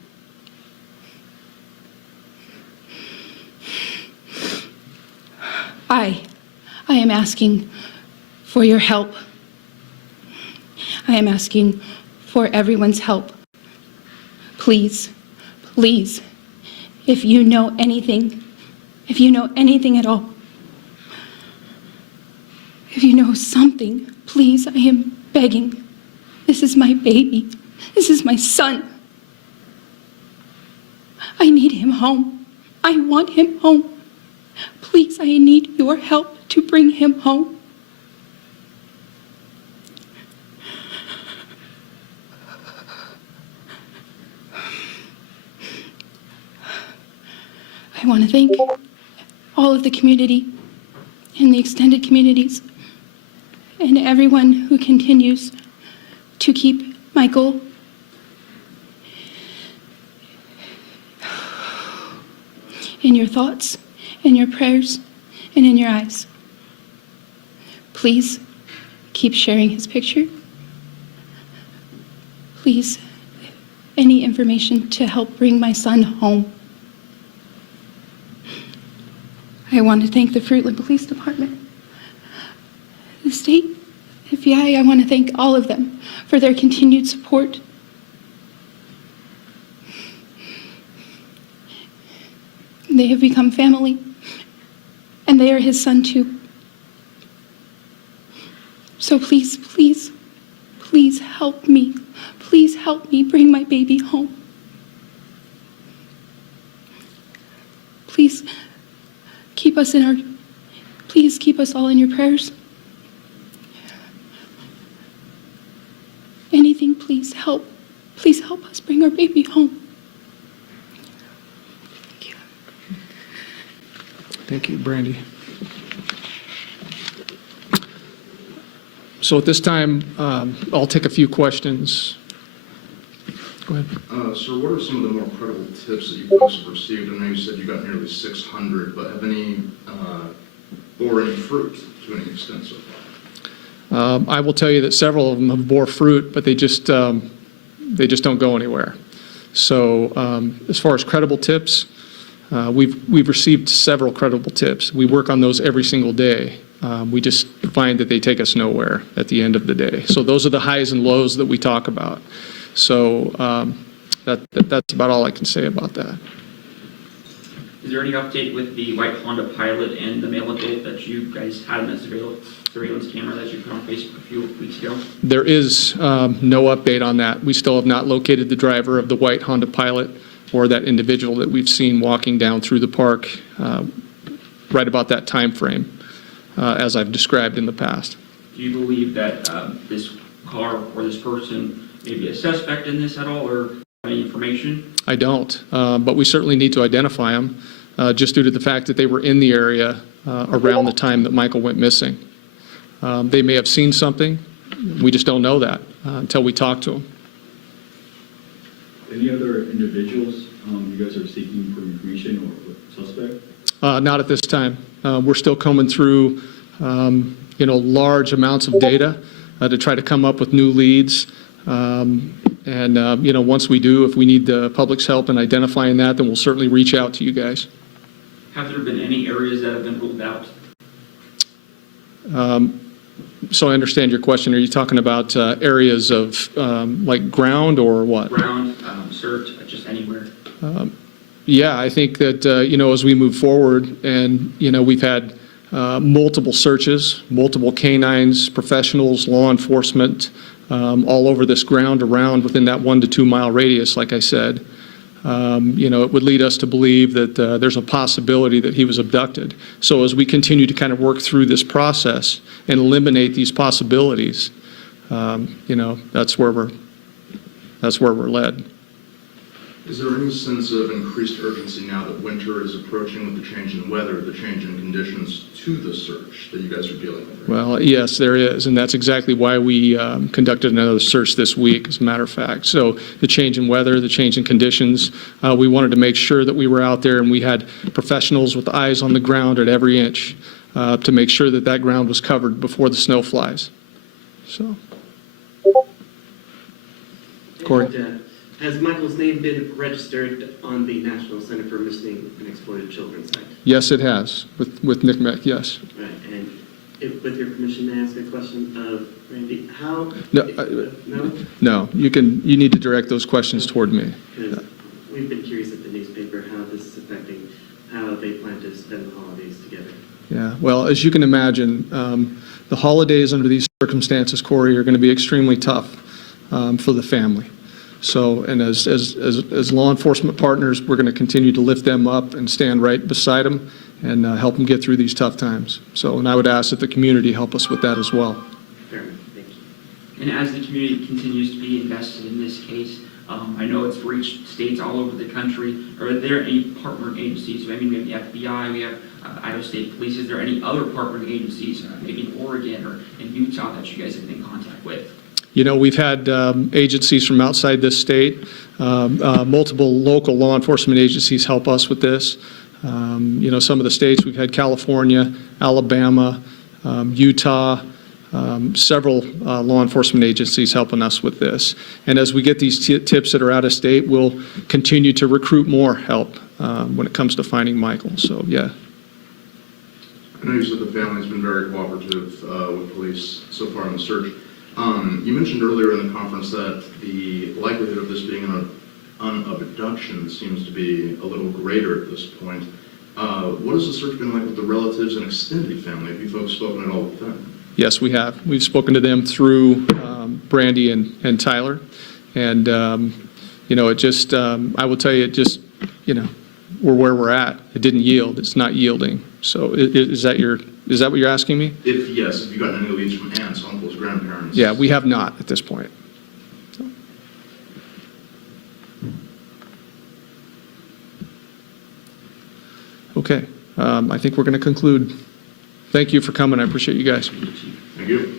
I am asking for your help. I am asking for everyone's help. Please, please, if you know anything at all, if you know something, please, I am begging. This is my baby. This is my son. I need him home. I want him home. Please, I need your help to bring him home. I want to thank all of the community and the extended communities and everyone who continues to keep Michael in your thoughts, in your prayers, and in your eyes. Please keep sharing his picture. Please, any information to help bring my son home. I want to thank the Fruitland Police Department, the state, FBI. I want to thank all of them for their continued support. They have become family, and they are his son too. So please, please, please help me. Please help me bring my baby home. Please keep us please keep us all in your prayers. Anything, please help. Please help us bring our baby home. Thank you, Brandy. So at this time, I'll take a few questions. Go ahead. Sir, what are some of the more credible tips that you folks have received? I know you said you got nearly 600, but have any bore any fruit to any extent so far? I will tell you that several of them have bore fruit, but they just don't go anywhere. So as far as credible tips, we've received several credible tips. We work on those every single day. We just find that they take us nowhere at the end of the day. So those are the highs and lows that we talk about. So that's about all I can say about that. Is there any update with the white Honda Pilot and the male adult that you guys had in that surveillance camera that you put on Facebook a few weeks ago? There is no update on that. We still have not located the driver of the white Honda Pilot or that individual that we've seen walking down through the park right about that time frame, as I've described in the past. Do you believe that this car or this person may be a suspect in this at all, or any information? I don't, but we certainly need to identify them just due to the fact that they were in the area around the time that Michael went missing. They may have seen something. We just don't know that until we talk to them. Any other individuals you guys are seeking for information or suspect? Not at this time. We're still combing through, large amounts of data to try to come up with new leads. Once we do, if we need the public's help in identifying that, then we'll certainly reach out to you guys. Have there been any areas that have been ruled out? So I understand your question. Are you talking about areas of like ground or what? Ground, search, just anywhere. Yeah, I think that, as we move forward and, we've had multiple searches, multiple canines, professionals, law enforcement, all over this ground around within that 1 to 2 mile radius, like I said. It would lead us to believe that there's a possibility that he was abducted. So as we continue to kind of work through this process and eliminate these possibilities, that's where we're led. Is there any sense of increased urgency now that winter is approaching with the change in weather, the change in conditions to the search that you guys are dealing with? Well, yes, there is, and that's exactly why we conducted another search this week, as a matter of fact. So the change in weather, the change in conditions, we wanted to make sure that we were out there and we had professionals with eyes on the ground at every inch to make sure that that ground was covered before the snow flies. So, Corey. Has Michael's name been registered on the National Center for Missing and Exploited Children site? Yes, it has, with NCMEC, yes. Right, and with your permission, may I ask a question of Randy? How? No, no, you need to direct those questions toward me. Because we've been curious at the newspaper how this is affecting how they plan to spend the holidays together. Yeah, well, as you can imagine, the holidays under these circumstances, Corey, are going to be extremely tough for the family. So, and as law enforcement partners, we're going to continue to lift them up and stand right beside them and help them get through these tough times. So, and I would ask that the community help us with that as well. Fair enough, thank you. And as the community continues to be invested in this case, I know it's reached states all over the country. Are there any partner agencies? I mean, we have the FBI, we have Idaho State Police. Is there any other partner agencies, maybe in Oregon or in Utah, that you guys have been in contact with? We've had agencies from outside this state, multiple local law enforcement agencies help us with this. Some of the states, we've had California, Alabama, Utah, several law enforcement agencies helping us with this. And as we get these tips that are out of state, we'll continue to recruit more help when it comes to finding Michael. So, yeah. I know you said the family's been very cooperative with police so far in the search. You mentioned earlier in the conference that the likelihood of this being an abduction seems to be a little greater at this point. What has the search been like with the relatives and extended family? Have you folks spoken at all with them? Yes, we have. We've spoken to them through Brandy and Tyler. And, it just, I will tell you, it just, we're where we're at. It didn't yield. It's not yielding. So is that what you're asking me? If yes, have you gotten any leads from aunts, uncles, grandparents? Yeah, we have not at this point. Okay, I think we're going to conclude. Thank you for coming. I appreciate you guys. Thank you.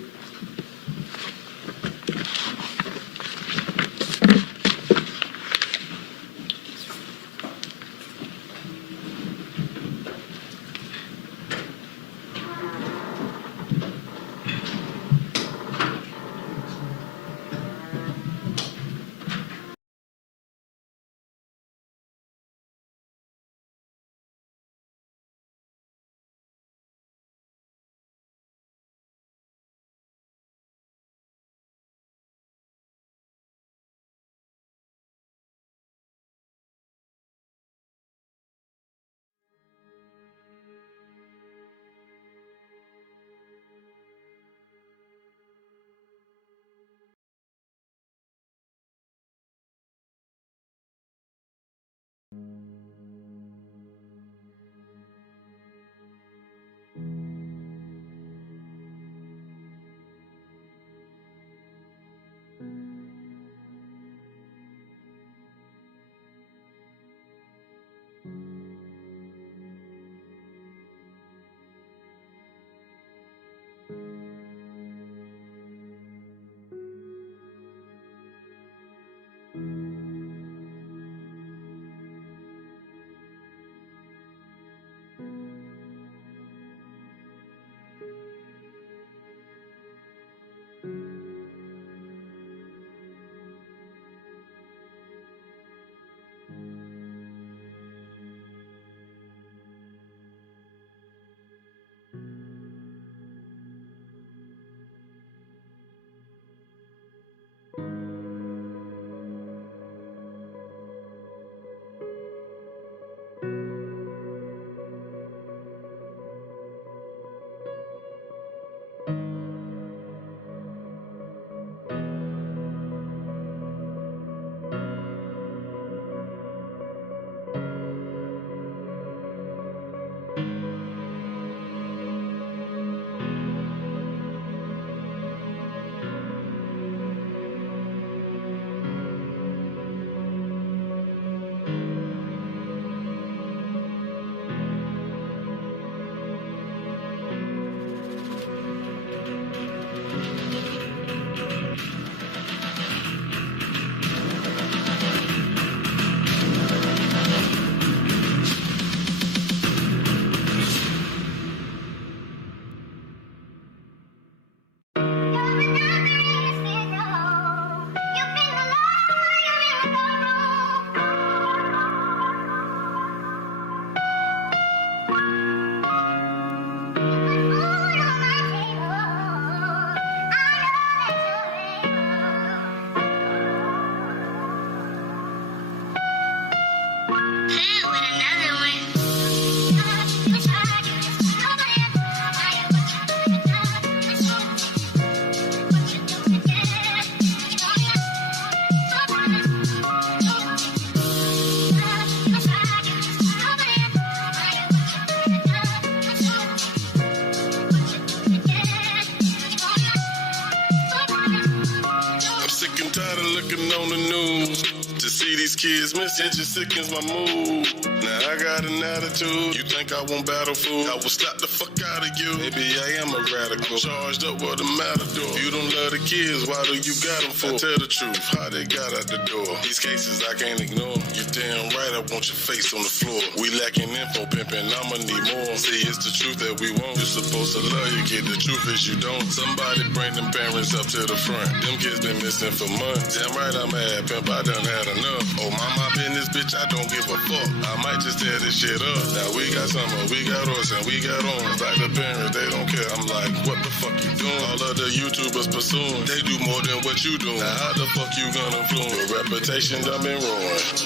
getting on the news. To see these kids missing just sickens my mood. Now I got an attitude. You think I won't battle fool? I will slap the fuck out of you. Maybe I am a radical. Charged up with a matador. If you don't love the kids, why do you got them for? Tell the truth, how they got out the door. These cases I can't ignore. You damn right, I want your face on the floor. We lacking info pimping, I'ma need more. See, it's the truth that we want. You're supposed to love your kid, the truth is you don't. Somebody bring them parents up to the front. Them kids been missing for months. Damn right I'm mad, pimp, I done had enough. Oh, my business, bitch, I don't give a fuck. I might just tear this shit up. Now we got summer, we got us, and we got orange. Like the parents, they don't care. I'm like, what the fuck you doing? All of the YouTubers pursuing. They do more than what you doing. Now how the fuck you gonna influence? Your reputation done been ruined.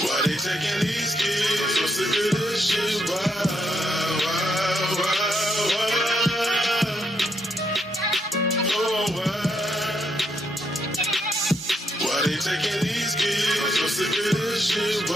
Why they taking these kids? I'm so sick of this shit. Why they taking these kids? I'm so sick of this shit.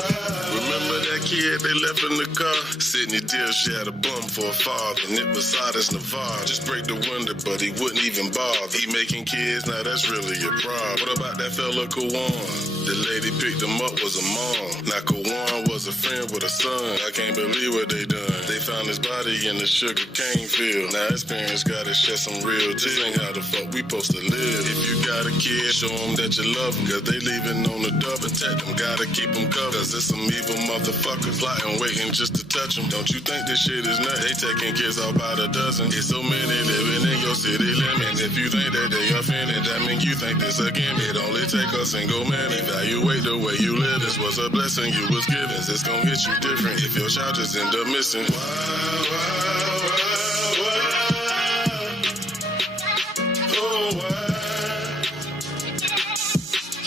Remember that kid they left in the car? Sydney Deal, she had a bum for a father, and it was hot as Nevada. Just break the window, but he wouldn't even bother. He making kids, now that's really a problem. What about that fella Kawan? The lady picked him up was a mom. Now Kawan was a friend with a son. I can't believe what they done. They found his body in the sugar cane field. Now his parents gotta shed some real tears. This ain't how the fuck we supposed to live. If you got a kid, show them that you love them. Cause they leaving on the dub. Protect them, gotta keep them covered. Cause there's some evil motherfuckers plotting, waiting just to touch them. Don't you think this shit is nuts? They taking kids out by the dozen. It's so many living in your city limits. If you think that they offended, that mean you think this again. It only take a single minute. Evaluate the way you live. This was a blessing you was given. It's gonna hit you different if your child just end up missing.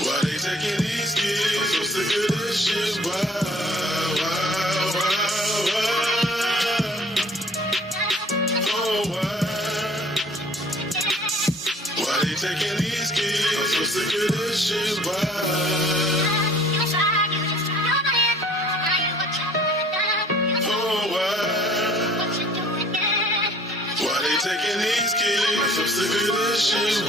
Why they taking these kids? I'm so sick of this shit. Why they taking these kids? I'm so sick of this shit. Why they taking these kids? I'm so sick of this shit.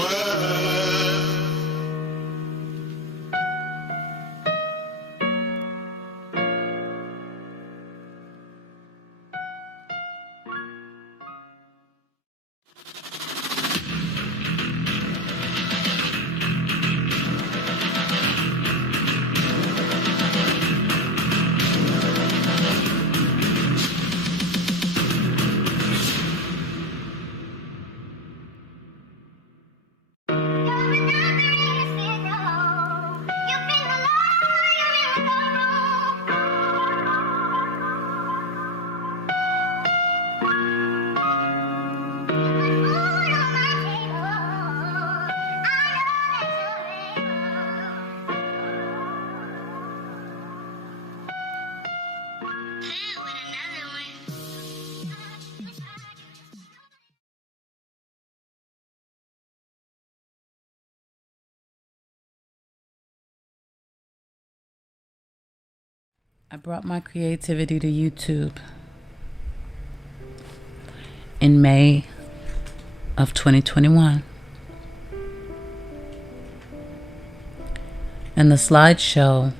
I brought my creativity to YouTube in May of 2021. And the slideshow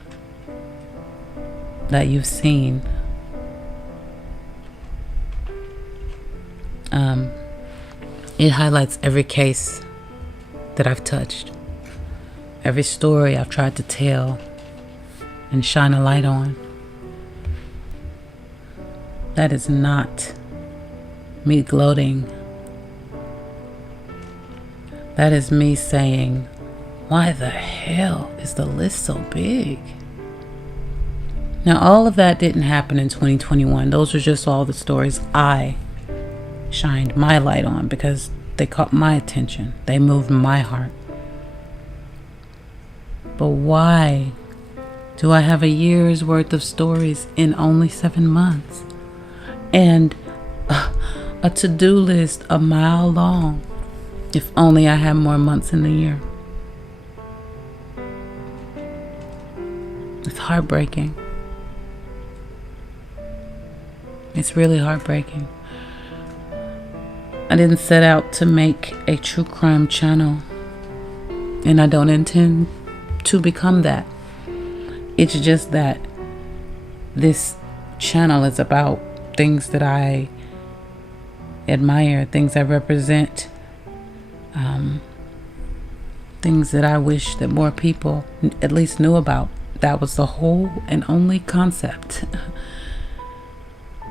that you've seen, it highlights every case that I've touched, every story I've tried to tell and shine a light on. That is not me gloating. That is me saying, why the hell is the list so big? Now, all of that didn't happen in 2021. Those are just all the stories I shined my light on because they caught my attention. They moved my heart. But why do I have a year's worth of stories in only 7 months? And a to-do list a mile long. If only I had more months in the year. It's heartbreaking. It's really heartbreaking. I didn't set out to make a true crime channel, and I don't intend to become that. It's just that this channel is about things that I admire, things I represent, things that I wish that more people at least knew about. That was the whole and only concept.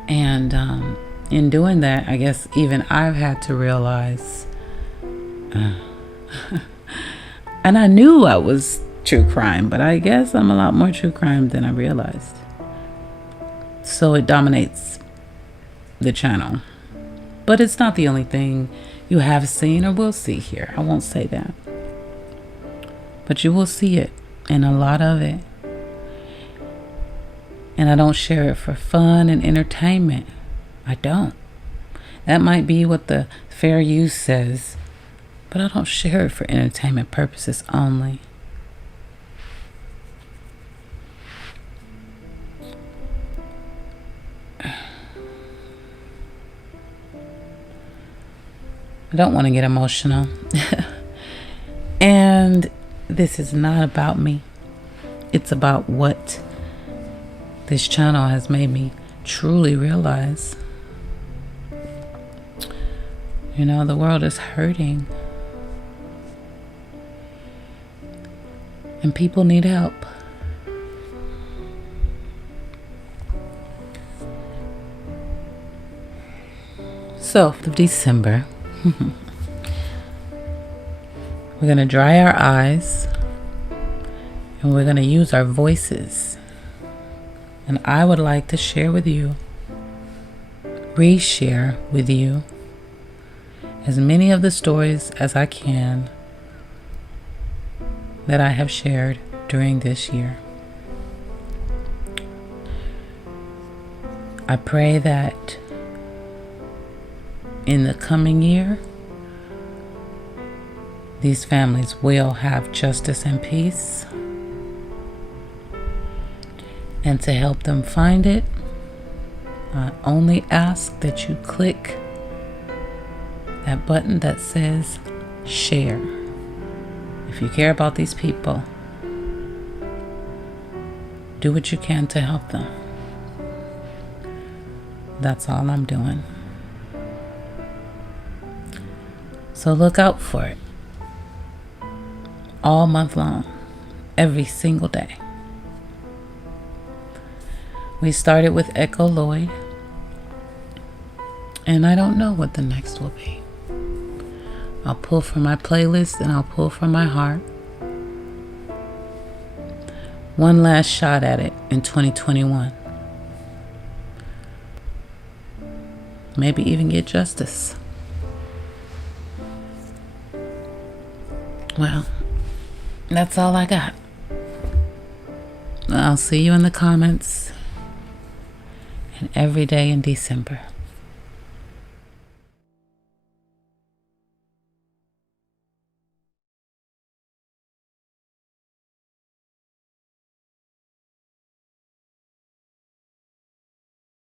And in doing that, I guess even I've had to realize, and I knew I was true crime, but I guess I'm a lot more true crime than I realized. So it dominates the channel. But it's not the only thing you have seen or will see here. I won't say that. But you will see it, and a lot of it. And I don't share it for fun and entertainment. I don't. That might be what the fair use says, but I don't share it for entertainment purposes only. I don't want to get emotional. And this is not about me. It's about what this channel has made me truly realize. You know, the world is hurting. And people need help. So, of December, we're going to dry our eyes and we're going to use our voices. And I would like to share with you, reshare with you, as many of the stories as I can that I have shared during this year. I pray that in the coming year, these families will have justice and peace. And to help them find it, I only ask that you click that button that says share. If you care about these people, do what you can to help them. That's all I'm doing. So look out for it. All month long, every single day. We started with Echo Lloyd, and I don't know what the next will be. I'll pull from my playlist and I'll pull from my heart. One last shot at it in 2021. Maybe even get justice. Well, that's all I got. I'll see you in the comments and every day in December.